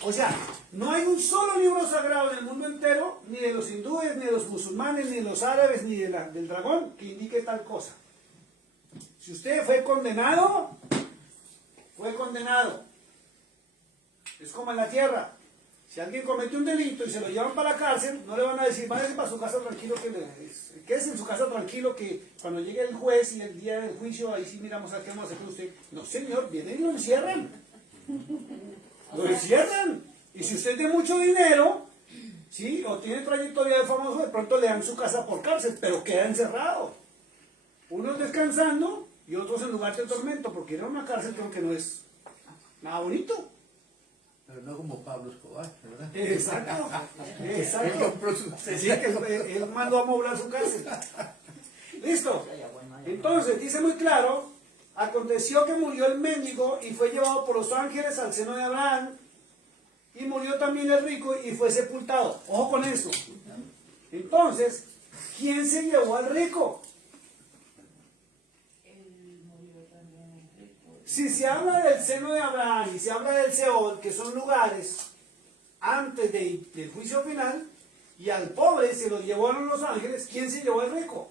O sea, no hay un solo libro sagrado en el mundo entero, ni de los hindúes, ni de los musulmanes, ni de los árabes, ni del dragón, que indique tal cosa. Si usted fue condenado, fue condenado. Es como en la tierra. Si alguien comete un delito y se lo llevan para la cárcel, no le van a decir, váyase para su casa tranquilo, quédese en su casa tranquilo, que cuando llegue el juez y el día del juicio, ahí sí miramos a qué vamos a hacer con usted. No, señor, vienen y lo encierran. Lo encierran. Y si usted tiene mucho dinero, ¿sí? O tiene trayectoria de famoso, de pronto le dan su casa por cárcel, pero queda encerrado. Unos descansando y otros en lugar de tormento, porque ir a una cárcel creo que no es nada bonito. Pero no como Pablo Escobar, ¿verdad? Exacto, Él exacto. compró su Sí, que él mandó a moblar su cárcel. Listo. Entonces, dice muy claro, aconteció que murió el mendigo y fue llevado por los ángeles al seno de Abraham, y murió también el rico y fue sepultado. Ojo con eso. Entonces, ¿quién se llevó al rico? Si se habla del seno de Abraham y se habla del Seol, que son lugares antes del juicio final, y al pobre se lo llevaron los ángeles, ¿quién se llevó al rico?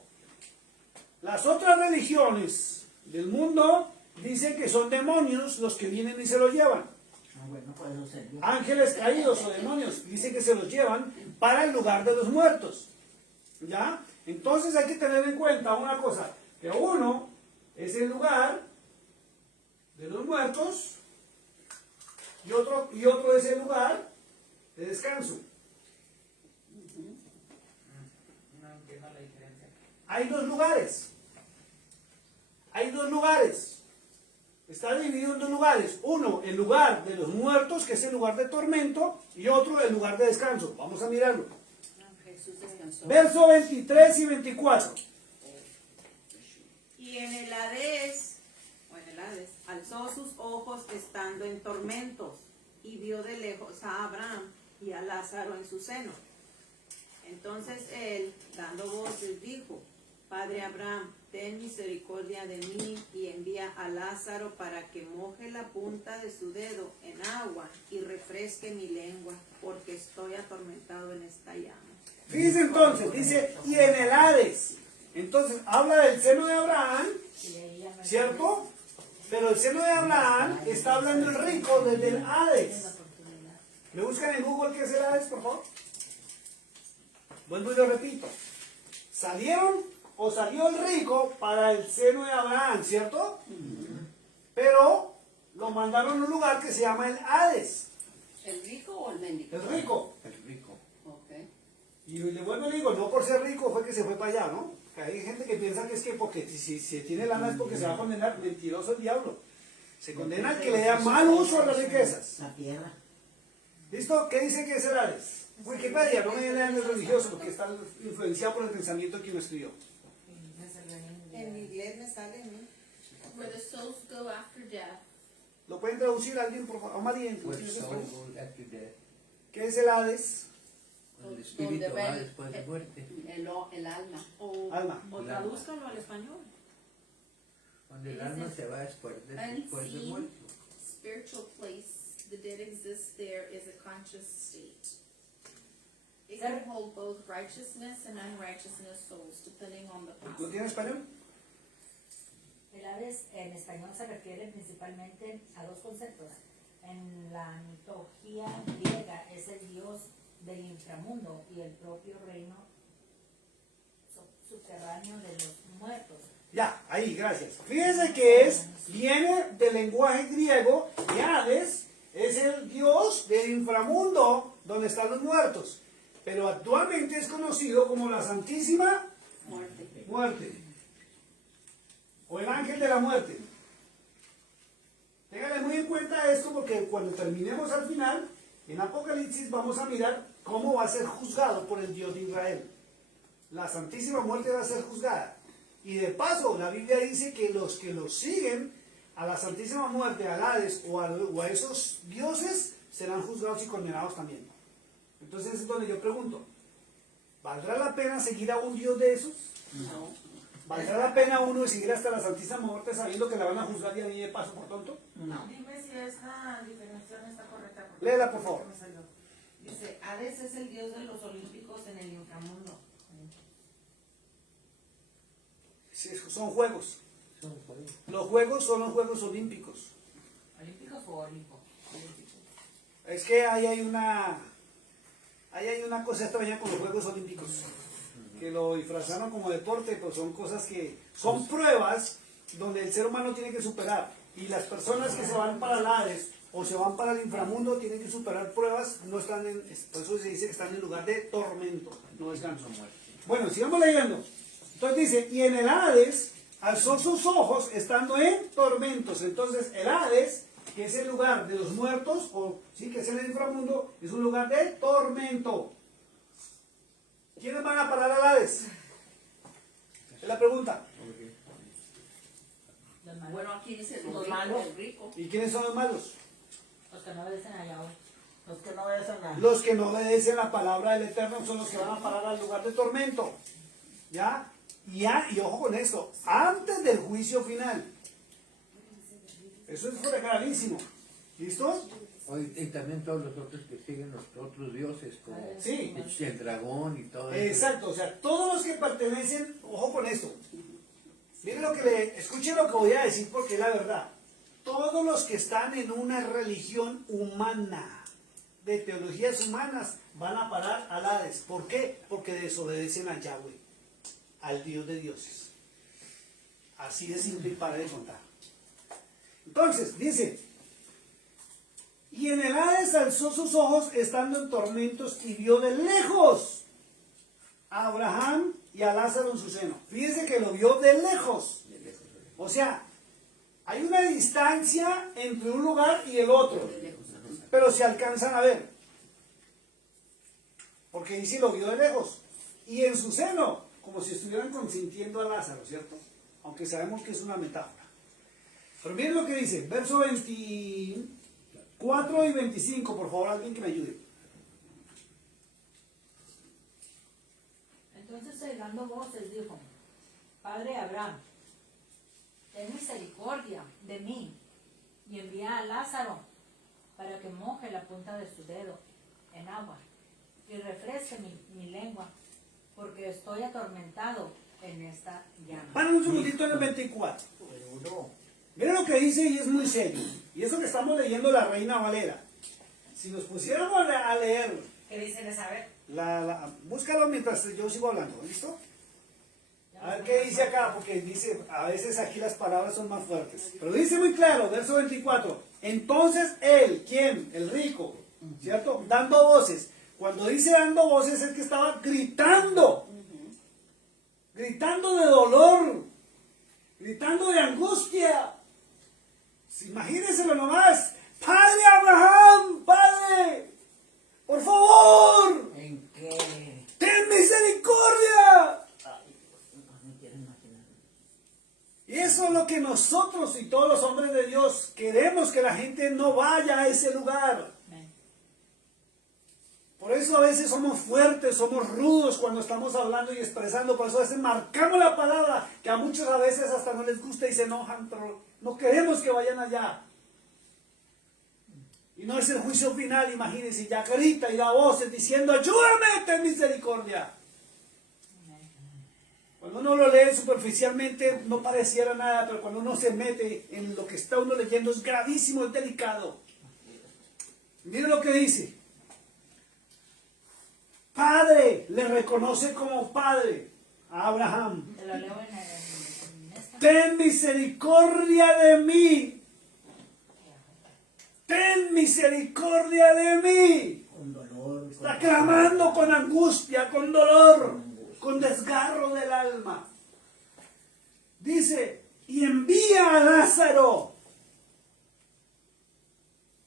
Las otras religiones del mundo dicen que son demonios los que vienen y se lo llevan. Bueno, pues eso sería. Ángeles caídos o demonios dicen que se los llevan para el lugar de los muertos. ¿Ya? Entonces hay que tener en cuenta una cosa, que uno es el lugar de los muertos y otro es el lugar de descanso. No entiendo la diferencia. Hay dos lugares. Hay dos lugares. Está dividido en dos lugares. Uno, el lugar de los muertos, que es el lugar de tormento, y otro, el lugar de descanso. Vamos a mirarlo. Jesús descansó. Verso 23 y 24. Y en el Hades, alzó sus ojos estando en tormentos, y vio de lejos a Abraham y a Lázaro en su seno. Entonces él, dando voces, dijo: Padre Abraham, ten misericordia de mí y envía a Lázaro para que moje la punta de su dedo en agua y refresque mi lengua, porque estoy atormentado en esta llama. Fíjense entonces, dice, y en el Hades. Entonces, habla del seno de Abraham, ¿cierto? Pero el seno de Abraham está hablando el rico desde el Hades. ¿Me buscan en Google qué es el Hades, por favor? Vuelvo y lo repito. Salieron o salió el rico para el seno de Abraham, ¿cierto? Pero lo mandaron a un lugar que se llama el Hades. ¿El rico o el mendigo? El rico. El rico. Ok. Y le vuelvo y digo, no por ser rico fue que se fue para allá, ¿no? Que hay gente que piensa que es que porque si tiene lana es porque se va a condenar. Mentiroso el diablo. Se condena al que le da mal uso a las riquezas. La tierra. ¿Listo? ¿Qué dice que es el Hades? Wikipedia, no me lean el religioso porque está influenciado por el pensamiento que uno estudió. En inglés me sale, ¿no? Where the souls go after death. ¿Lo pueden traducir alguien, por favor? Amadien, Pues soul goes after death. ¿qué es el Hades? El espíritu Donde va ven después de muerte. el alma. Alma. O tradúzcalo al español. Cuando el alma se va después de Unseen muerto. spiritual place. The dead exist there is a conscious state. It Sir? can hold both righteousness and unrighteousness souls, depending on the ¿Lo passage. tiene en español? El Hades en español se refiere principalmente a dos conceptos. En la mitología griega es el dios del inframundo y el propio reino subterráneo de los muertos. Ya, ahí, gracias. Fíjense que viene del lenguaje griego, y Hades es el dios del inframundo donde están los muertos. Pero actualmente es conocido como la Santísima Muerte. O el ángel de la muerte. Ténganle muy en cuenta esto porque cuando terminemos al final, en Apocalipsis vamos a mirar cómo va a ser juzgado por el Dios de Israel. La Santísima Muerte va a ser juzgada. Y de paso, la Biblia dice que los siguen a la Santísima Muerte, a Hades o a esos dioses, serán juzgados y condenados también. Entonces es donde yo pregunto, ¿valdrá la pena seguir a un Dios de esos? No. ¿Valdrá la pena uno seguir hasta la Santísima Muerte sabiendo que la van a juzgar y a mí de paso por tonto? No. Dime si esta diferenciación está correcta, porque Léela, por favor. Dice, Hades es el dios de los olímpicos en el inframundo. Sí, son juegos. Son juegos. Los juegos son los Juegos Olímpicos. ¿Olímpicos o Olimpo? Es que ahí hay una cosa extraña con los Juegos Olímpicos, que lo disfrazaron como deporte, pues son cosas que son pruebas donde el ser humano tiene que superar, y las personas que se van para el Hades o se van para el inframundo tienen que superar pruebas, no están en, por eso se dice que están en lugar de tormento, no descanso. Bueno, sigamos leyendo. Entonces dice, y en el Hades alzó sus ojos estando en tormentos. Entonces el Hades, que es el lugar de los muertos, o sí, que es el inframundo, es un lugar de tormento. ¿Quiénes van a parar al Hades? Es la pregunta. Los malos. Bueno, aquí dice el Los rico, malos. el rico. ¿Y quiénes son los malos? Los que no obedecen a Yahweh. Los que no obedecen nada. Los que no obedecen la palabra del Eterno son los que van a parar al lugar de tormento. ¿Ya? Y ojo con esto, antes del juicio final. Eso es clarísimo. ¿Listos? Y también todos los otros que siguen los otros dioses, como Sí. el dragón y todo eso. Exacto, o sea, todos los que pertenecen, ojo con esto. Miren lo que escuchen lo que voy a decir porque es la verdad. Todos los que están en una religión humana, de teologías humanas, van a parar al Hades. ¿Por qué? Porque desobedecen a Yahweh, al Dios de dioses. Así de simple y para de contar. Entonces, dice, y en el Hades alzó sus ojos estando en tormentos y vio de lejos a Abraham y a Lázaro en su seno. Fíjense que lo vio de lejos. O sea, hay una distancia entre un lugar y el otro, pero se alcanzan a ver. Porque dice lo vio de lejos. Y en su seno, como si estuvieran consintiendo a Lázaro, ¿cierto? Aunque sabemos que es una metáfora. Pero miren lo que dice, verso 24 y 25, por favor, alguien que me ayude. Entonces, dando voces, dijo, Padre Abraham, ten misericordia de mí y envía a Lázaro para que moje la punta de su dedo en agua y refresque mi lengua, porque estoy atormentado en esta llama. Van un segundito en el 24. Miren lo que dice y es muy serio. Y eso que estamos leyendo la Reina Valera. Si nos pusiéramos a leer, ¿Qué dicen esa vez? búscalo mientras yo sigo hablando, ¿listo? A ver qué dice acá, porque dice, a veces aquí las palabras son más fuertes. Pero dice muy claro, verso 24. Entonces él, ¿quién? El rico, ¿cierto? Dando voces. Cuando dice dando voces es que estaba gritando. Gritando de dolor. Gritando de angustia. Imagínenselo nomás. Padre Abraham, Padre, por favor, ¿En qué? ten misericordia. No quiero imaginar. Y eso es lo que nosotros y todos los hombres de Dios queremos, que la gente no vaya a ese lugar. Por eso a veces somos fuertes, somos rudos cuando estamos hablando y expresando. Por eso a veces marcamos la palabra, que a muchos a veces hasta no les gusta y se enojan, pero no queremos que vayan allá. Y no es el juicio final, imagínense, ya grita y da voces diciendo, ayúdame, ten misericordia. Cuando uno lo lee superficialmente no pareciera nada, pero cuando uno se mete en lo que está uno leyendo es gravísimo, es delicado. Miren lo que dice. Padre, le reconoce como padre a Abraham. Te lo leo en esta. Ten misericordia de mí. Ten misericordia de mí. Con dolor. Está clamando con angustia, con dolor, con desgarro del alma. Dice, y envía a Lázaro.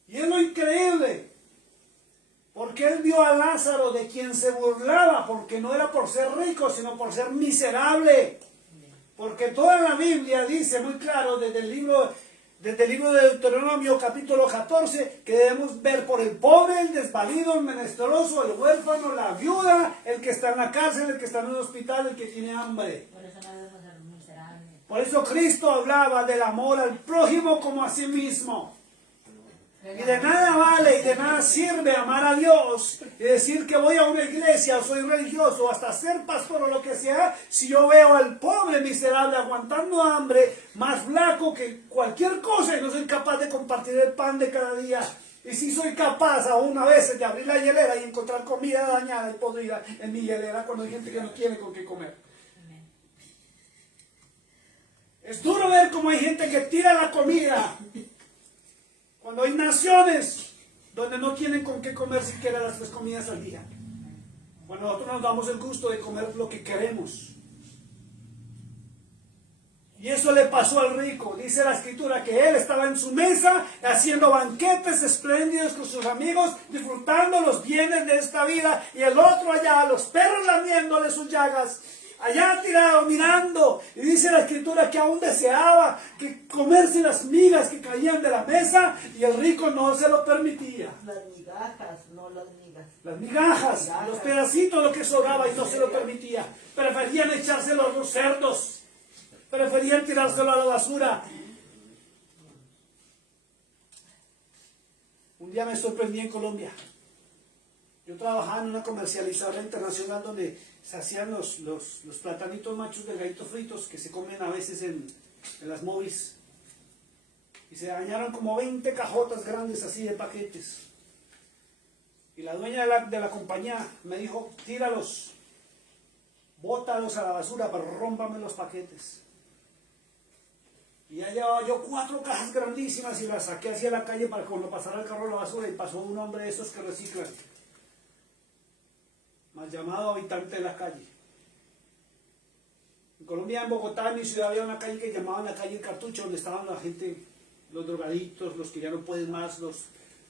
Y es lo increíble. Porque él vio a Lázaro, de quien se burlaba, porque no era por ser rico, sino por ser miserable. Porque toda la Biblia dice muy claro, desde el libro de Deuteronomio capítulo 14, que debemos ver por el pobre, el desvalido, el menesteroso, el huérfano, la viuda, el que está en la cárcel, el que está en el hospital, el que tiene hambre. Por eso no debemos ser miserables. Por eso Cristo hablaba del amor al prójimo como a sí mismo. Y de nada vale y de nada sirve amar a Dios y decir que voy a una iglesia o soy religioso, hasta ser pastor o lo que sea, si yo veo al pobre miserable aguantando hambre, más flaco que cualquier cosa, y no soy capaz de compartir el pan de cada día. Y si soy capaz aún a veces de abrir la hielera y encontrar comida dañada y podrida en mi hielera cuando hay gente que no tiene con qué comer. Es duro ver cómo hay gente que tira la comida. Cuando hay naciones donde no tienen con qué comer siquiera las 3 comidas al día. Cuando nosotros nos damos el gusto de comer lo que queremos. Y eso le pasó al rico. Dice la escritura que él estaba en su mesa haciendo banquetes espléndidos con sus amigos, disfrutando los bienes de esta vida. Y el otro allá, los perros lamiéndole sus llagas. Allá tirado, mirando. Y dice la escritura que aún deseaba que comerse las migas que caían de la mesa. Y el rico no se lo permitía. Las migajas, no las migas. Las migajas, los pedacitos, lo que sobraba, y no se lo permitía. Preferían echárselo a los cerdos. Preferían tirárselo a la basura. Un día me sorprendí en Colombia. Yo trabajaba en una comercializadora internacional donde se hacían los platanitos machos de gallito fritos que se comen a veces en las movies. Y se dañaron como 20 cajotas grandes así de paquetes. Y la dueña de la compañía me dijo, tíralos, bótalos a la basura, pero rómpame los paquetes. Y ya llevaba yo 4 cajas grandísimas y las saqué hacia la calle para que cuando pasara el carro de la basura, y pasó un hombre de esos que reciclan, mal llamado habitante de la calle. En Colombia, en Bogotá, en mi ciudad, había una calle que llamaban la calle El Cartucho, donde estaban la gente, los drogadictos, los que ya no pueden más, los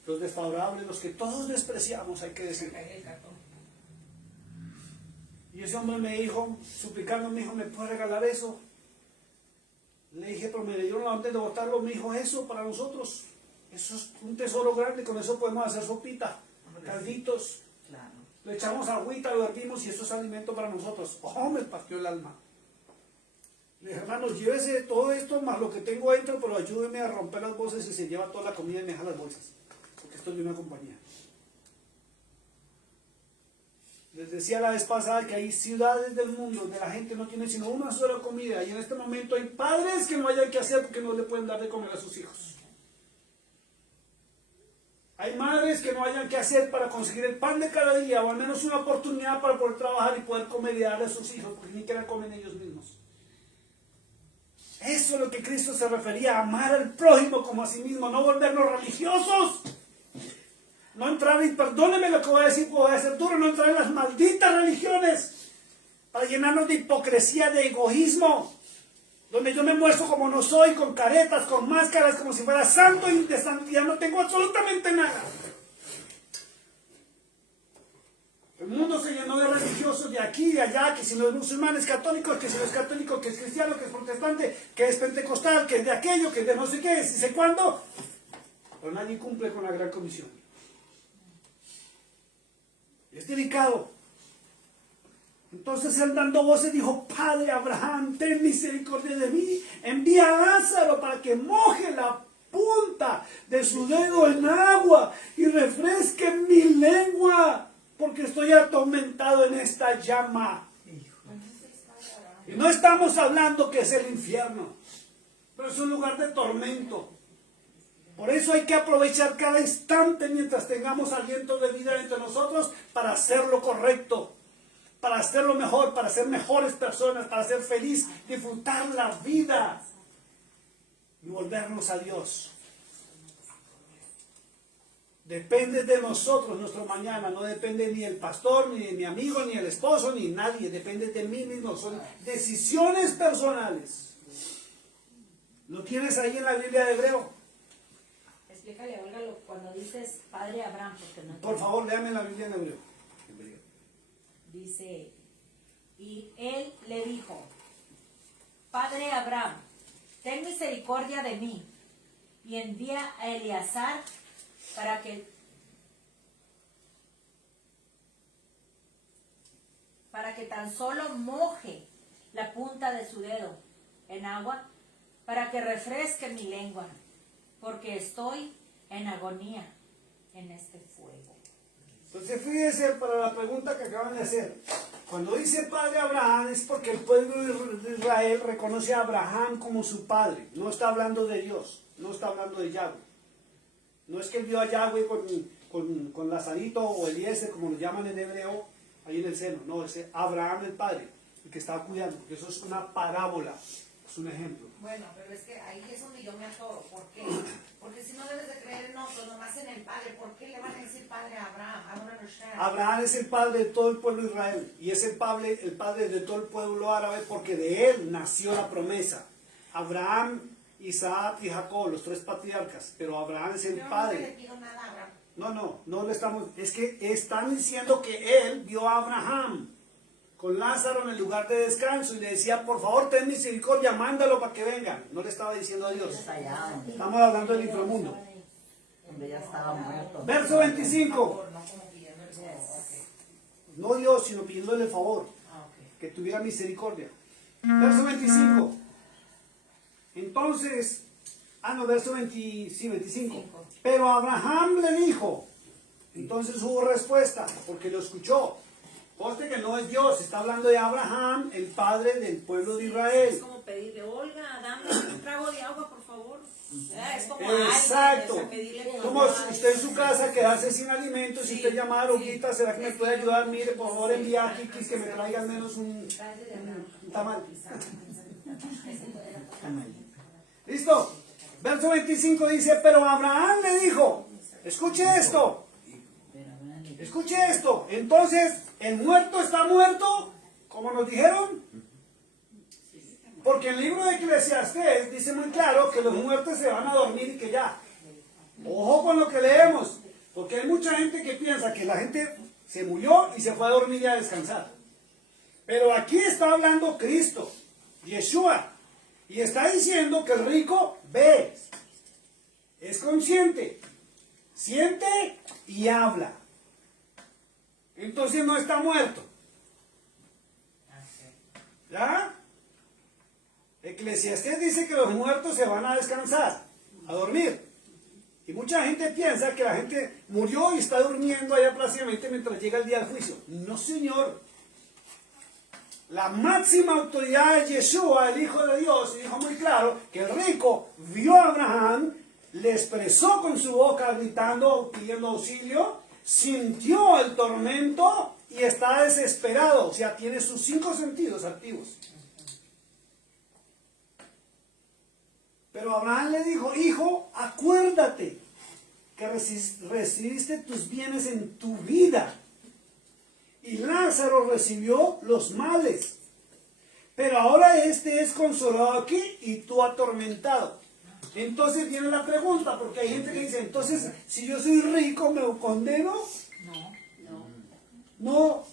desfavorables, los que todos despreciamos, hay que decir. Y ese hombre me dijo, suplicando, me dijo, ¿me puede regalar eso? Le dije, pero me dieron la orden de botarlo. Me dijo, eso para nosotros, eso es un tesoro grande, con eso podemos hacer sopita, calditos. Claro. Le echamos agüita, lo hervimos y eso es alimento para nosotros. Oh, me partió el alma. Le dije, hermanos, llévese todo esto más lo que tengo dentro, pero ayúdeme a romper las bolsas y se lleva toda la comida y me deja las bolsas. Porque esto es de una compañía. Les decía la vez pasada que hay ciudades del mundo donde la gente no tiene sino una sola comida, y en este momento hay padres que no hayan que hacer porque no le pueden dar de comer a sus hijos. Hay madres que no hayan que hacer para conseguir el pan de cada día, o al menos una oportunidad para poder trabajar y poder comer y darle a sus hijos, porque ni siquiera comen ellos mismos. Eso es lo que Cristo se refería, a amar al prójimo como a sí mismo, no volvernos religiosos. No entrar, y perdóneme lo que voy a decir, voy a ser duro, no entrar en las malditas religiones para llenarnos de hipocresía, de egoísmo, donde yo me muestro como no soy, con caretas, con máscaras, como si fuera santo, y de santidad no tengo absolutamente nada. El mundo se llenó de religiosos de aquí y de allá, que si los musulmanes católicos, que si los católicos, que es cristiano, que es protestante, que es pentecostal, que es de aquello, que es de no sé qué, si sé cuándo, pero nadie cumple con la gran comisión. Es delicado. Entonces él, dando voces, dijo, Padre Abraham, ten misericordia de mí, envía a Lázaro para que moje la punta de su dedo en agua y refresque mi lengua, porque estoy atormentado en esta llama. Y no estamos hablando que es el infierno, pero es un lugar de tormento. Por eso hay que aprovechar cada instante mientras tengamos aliento de vida entre nosotros para hacer lo correcto, para hacerlo mejor, para ser mejores personas, para ser feliz, disfrutar la vida y volvernos a Dios. Depende de nosotros nuestro mañana, no depende ni el pastor, ni de mi amigo, ni el esposo, ni nadie, depende de mí mismo, son decisiones personales. ¿Lo tienes ahí en la Biblia de Hebreo? Explícale, Olga, cuando dices Padre Abraham, porque no. Por favor, léame la Biblia en hebreo. Dice, y él le dijo, Padre Abraham, ten misericordia de mí, y envía a Eleazar para que tan solo moje la punta de su dedo en agua, para que refresque mi lengua, porque estoy en agonía en este fuego. Entonces fíjense para la pregunta que acaban de hacer. Cuando dice padre Abraham es porque el pueblo de Israel reconoce a Abraham como su padre. No está hablando de Dios, no está hablando de Yahweh. No es que él vio a Yahweh con Lazarito o Eliezer, como lo llaman en hebreo, ahí en el seno. No, es Abraham el padre, el que estaba cuidando, porque eso es una parábola, es un ejemplo. Bueno, pero es que ahí es donde yo me atoro. ¿Por qué? Porque si no debes de creer en otro, nomás en el padre, ¿por qué le van a decir padre a Abraham? I don't understand. Abraham es el padre de todo el pueblo de Israel y es el padre de todo el pueblo árabe porque de él nació la promesa. Abraham, Isaac y Jacob, los tres patriarcas, pero Abraham es el Yo no padre. le pido nada a Abraham. No le estamos, es que están diciendo que él vio a Abraham con Lázaro en el lugar de descanso y le decía, por favor, ten misericordia, mándalo para que venga. No le estaba diciendo a Dios. Está allá donde, Estamos hablando del inframundo. donde ya estaba muerto. Verso 25. No como pidiendo el favor. Ok. No Dios, sino pidiéndole el favor, Ah, ok. que tuviera misericordia. Verso 25. Entonces, verso 25. Pero Abraham le dijo, entonces hubo respuesta, porque lo escuchó. Conste que no es Dios, está hablando de Abraham, el padre del pueblo de Es Israel. como pedirle, Olga, dame un trago de agua, por favor. Es como Exacto. alguien, pedirle Como si usted en su casa quedase sin alimentos y usted llamara a Olguita, ¿será que me puede ayudar? Mire, por favor, envía a Kikis que me traiga al menos un tamal. ¿Listo? Verso 25 dice, pero Abraham le dijo, escuche esto, entonces, ¿el muerto está muerto? Como nos dijeron. Porque el libro de Eclesiastés dice muy claro que los muertos se van a dormir y que ya. Ojo con lo que leemos, porque hay mucha gente que piensa que la gente se murió y se fue a dormir y a descansar. Pero aquí está hablando Cristo, Yeshua, y está diciendo que el rico ve, es consciente, siente y habla. Entonces no está muerto. ¿Ya? Eclesiastés dice que los muertos se van a descansar, a dormir. Y mucha gente piensa que la gente murió y está durmiendo allá plácidamente mientras llega el día del juicio. No, señor. La máxima autoridad es Yeshua, el Hijo de Dios, y dijo muy claro que el rico vio a Abraham, le expresó con su boca gritando, pidiendo auxilio, sintió el tormento y está desesperado. O sea, tiene sus 5 sentidos activos. Pero Abraham le dijo, hijo, acuérdate que recibiste tus bienes en tu vida. Y Lázaro recibió los males. Pero ahora este es consolado aquí y tú atormentado. Entonces viene la pregunta, porque hay gente que dice, entonces, si yo soy rico, ¿me condeno? No.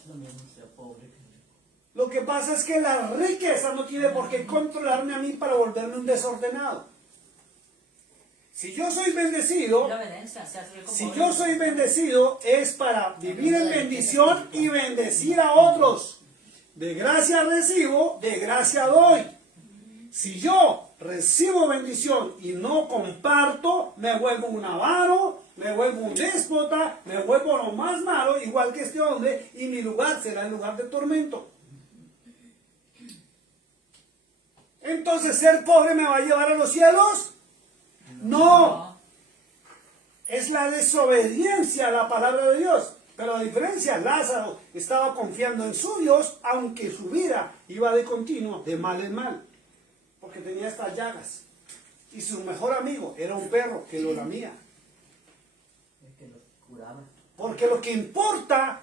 Lo que pasa es que la riqueza no tiene por qué controlarme a mí para volverme un desordenado. Si yo soy bendecido, es para vivir en bendición y bendecir a otros. De gracia recibo, de gracia doy. Si yo recibo bendición y no comparto, me vuelvo un avaro, me vuelvo un déspota, me vuelvo lo más malo, igual que este hombre, y mi lugar será el lugar de tormento. Entonces, ¿ser pobre me va a llevar a los cielos? No. Es la desobediencia a la palabra de Dios. Pero a diferencia, Lázaro estaba confiando en su Dios, aunque su vida iba de continuo, de mal en mal. Porque tenía estas llagas. Y su mejor amigo era un perro que lo lamía. Porque lo que importa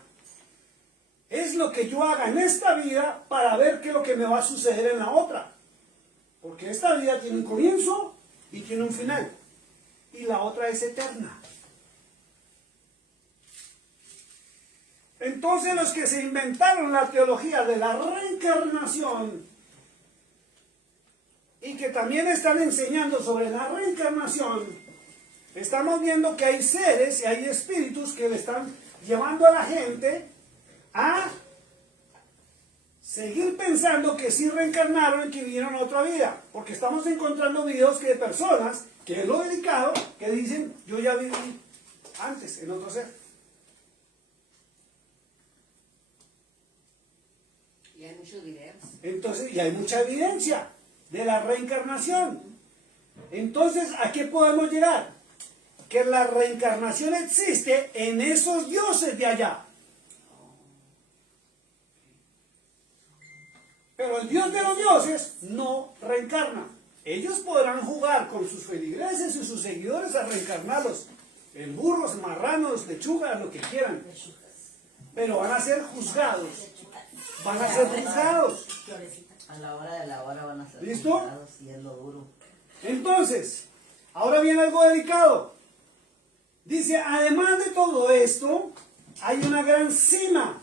es lo que yo haga en esta vida para ver qué es lo que me va a suceder en la otra. Porque esta vida tiene un comienzo y tiene un final. Y la otra es eterna. Entonces los que se inventaron la teología de la reencarnación y que también están enseñando sobre la reencarnación, estamos viendo que hay seres y hay espíritus que le están llevando a la gente a seguir pensando que sí reencarnaron y que vinieron a otra vida. Porque estamos encontrando videos de personas, que es lo delicado, que dicen, yo ya viví antes en otro ser. Y hay muchos videos. Entonces, y hay mucha evidencia de la reencarnación. Entonces, ¿a qué podemos llegar? Que la reencarnación existe en esos dioses de allá. Pero el Dios de los dioses no reencarna. Ellos podrán jugar con sus feligreses y sus seguidores a reencarnarlos en burros, marranos, lechugas, lo que quieran. Pero van a ser juzgados. Van a ser juzgados. A la hora de la hora van a ser ¿Listo? juzgados y es lo duro. Entonces, ahora viene algo delicado. Dice, además de todo esto, hay una gran cima.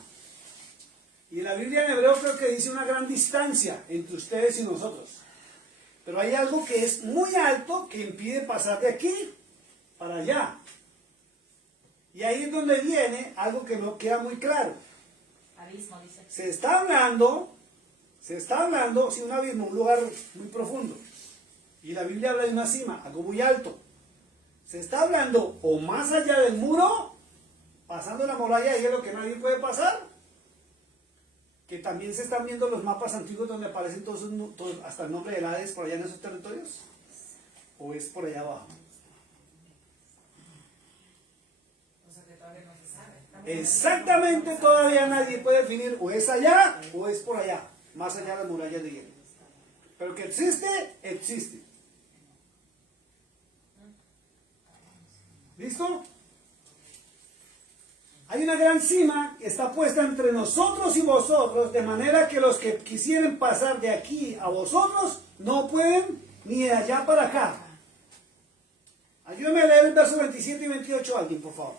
Y en la Biblia en hebreo creo que dice una gran distancia entre ustedes y nosotros. Pero hay algo que es muy alto que impide pasar de aquí para allá. Y ahí es donde viene algo que no queda muy claro. Abismo, dice. Se está hablando, sí, un abismo, un lugar muy profundo. Y la Biblia habla de una cima, algo muy alto. Se está hablando o más allá del muro, pasando la muralla, y es lo que nadie puede pasar. Que también se están viendo los mapas antiguos donde aparecen todos, hasta el nombre del Hades por allá en esos territorios. ¿O es por allá abajo? O sea que todavía no se sabe. Exactamente, todavía nadie puede definir o es allá o es por allá, más allá de las murallas de hielo. Pero que existe, existe. ¿Listo? Hay una gran cima que está puesta entre nosotros y vosotros, de manera que los que quisieran pasar de aquí a vosotros no pueden ni de allá para acá. Ayúdame a leer el verso 27 y 28 alguien, por favor.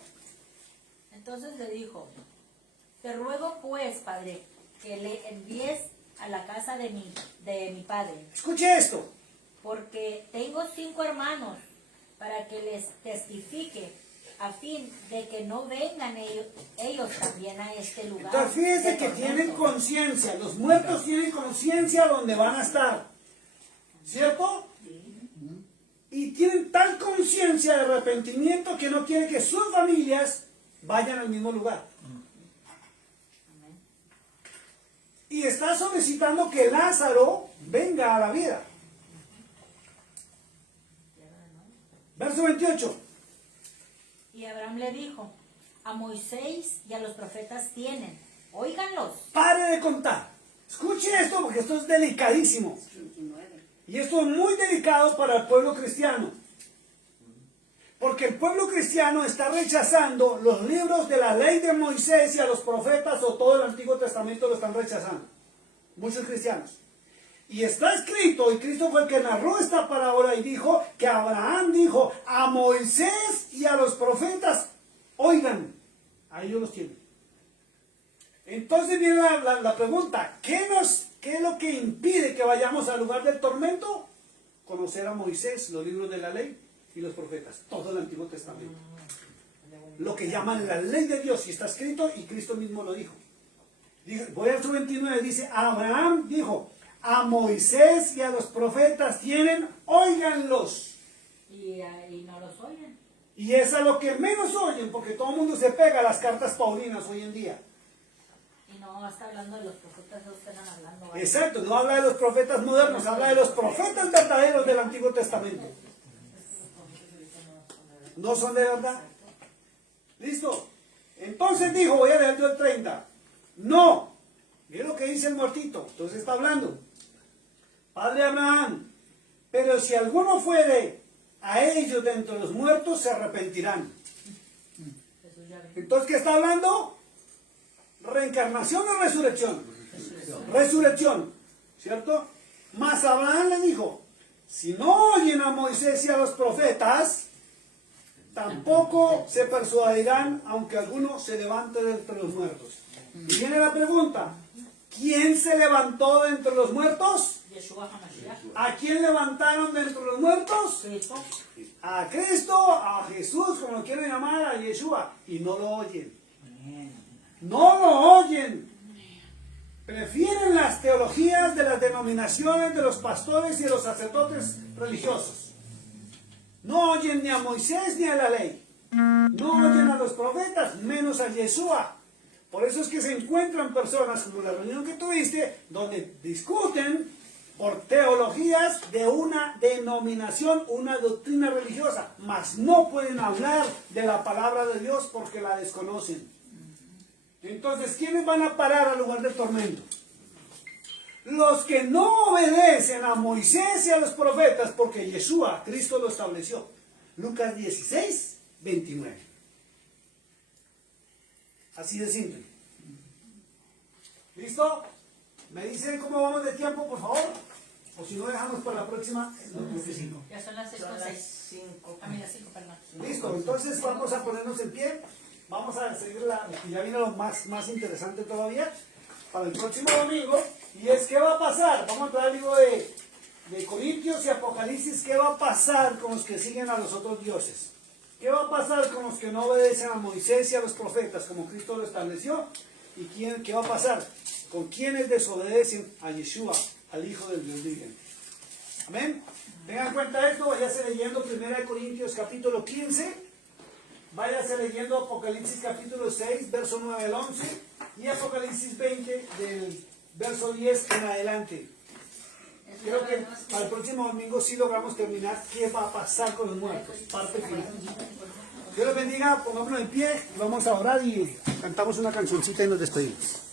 Entonces le dijo, te ruego pues, padre, que le envíes a la casa de mi padre, Escuche esto. porque tengo 5 hermanos, para que les testifique, a fin de que no vengan ellos también a este lugar. Entonces fíjense de que tormento. tienen conciencia, los muertos tienen conciencia donde van a estar, ¿cierto? Y tienen tal conciencia de arrepentimiento que no quieren que sus familias vayan al mismo lugar. Y está solicitando que Lázaro venga a la vida. Verso 28. Y Abraham le dijo, a Moisés y a los profetas tienen, óiganlos. Pare de contar. Escuche esto porque esto es delicadísimo. 29. Y esto es muy delicado para el pueblo cristiano. Porque el pueblo cristiano está rechazando los libros de la ley de Moisés y a los profetas, o todo el Antiguo Testamento lo están rechazando. Muchos cristianos. Y está escrito, y Cristo fue el que narró esta parábola y dijo que Abraham dijo a Moisés y a los profetas, oigan, a ellos los tienen. Entonces viene la pregunta, ¿qué es lo que impide que vayamos al lugar del tormento? Conocer a Moisés, los libros de la ley y los profetas, todo el Antiguo Testamento. Lo que llaman la ley de Dios, y está escrito, y Cristo mismo lo dijo. Verso 29 dice, Abraham dijo, a Moisés y a los profetas tienen, óiganlos. Y no los oyen. Y es a lo que menos oyen, porque todo el mundo se pega a las cartas paulinas hoy en día. Y no está hablando de los profetas, no están hablando. ¿vale? Exacto, no habla de los profetas modernos, habla de los profetas verdaderos del Antiguo Testamento. No son de verdad. ¿Listo? Entonces dijo, voy a leer yo el 30. No, mira lo que dice el muertito. Entonces está hablando. Padre Abraham, pero si alguno fuere a ellos de entre los muertos, se arrepentirán. Entonces, ¿qué está hablando? ¿Reencarnación o resurrección? Resurrección, ¿cierto? Mas Abraham le dijo, si no oyen a Moisés y a los profetas, tampoco se persuadirán, aunque alguno se levante de entre los muertos. Y viene la pregunta, ¿quién se levantó de entre los muertos? Yeshua HaMashiach. ¿A quién levantaron de entre los muertos? Cristo. A Cristo, a Jesús, como lo quieren llamar, a Yeshua. Y no lo oyen. No lo oyen. Prefieren las teologías de las denominaciones de los pastores y de los sacerdotes religiosos. No oyen ni a Moisés ni a la ley. No oyen a los profetas, menos a Yeshua. Por eso es que se encuentran personas como la reunión que tuviste, donde discuten por teologías de una denominación, una doctrina religiosa, mas no pueden hablar de la palabra de Dios porque la desconocen. Entonces, ¿quiénes van a parar al lugar del tormento? Los que no obedecen a Moisés y a los profetas, porque Yeshua, Cristo lo estableció. Lucas 16, 29. Así de simple. ¿Listo? ¿Me dicen cómo vamos de tiempo, por favor? O si no, dejamos para la próxima. Ya son las 6 Son con las 6. 5. A mí las 5, perdón. Listo, entonces vamos a ponernos en pie. Vamos a seguir ya viene lo más interesante todavía para el próximo domingo. Y es, ¿qué va a pasar? Vamos a entrar al libro de Corintios y Apocalipsis. ¿Qué va a pasar con los que siguen a los otros dioses? ¿Qué va a pasar con los que no obedecen a Moisés y a los profetas, como Cristo lo estableció? ¿Y qué va a pasar con quienes desobedecen a Yeshua, al Hijo del Dios viviente? Amén. Tengan en cuenta esto, váyase leyendo 1 Corintios capítulo 15, váyase leyendo Apocalipsis capítulo 6, verso 9 al 11, y Apocalipsis 20, del verso 10 en adelante. Creo que para el próximo domingo sí logramos terminar qué va a pasar con los muertos, parte final. Dios los bendiga, pongámonos en pie y vamos a orar y cantamos una cancioncita y nos despedimos.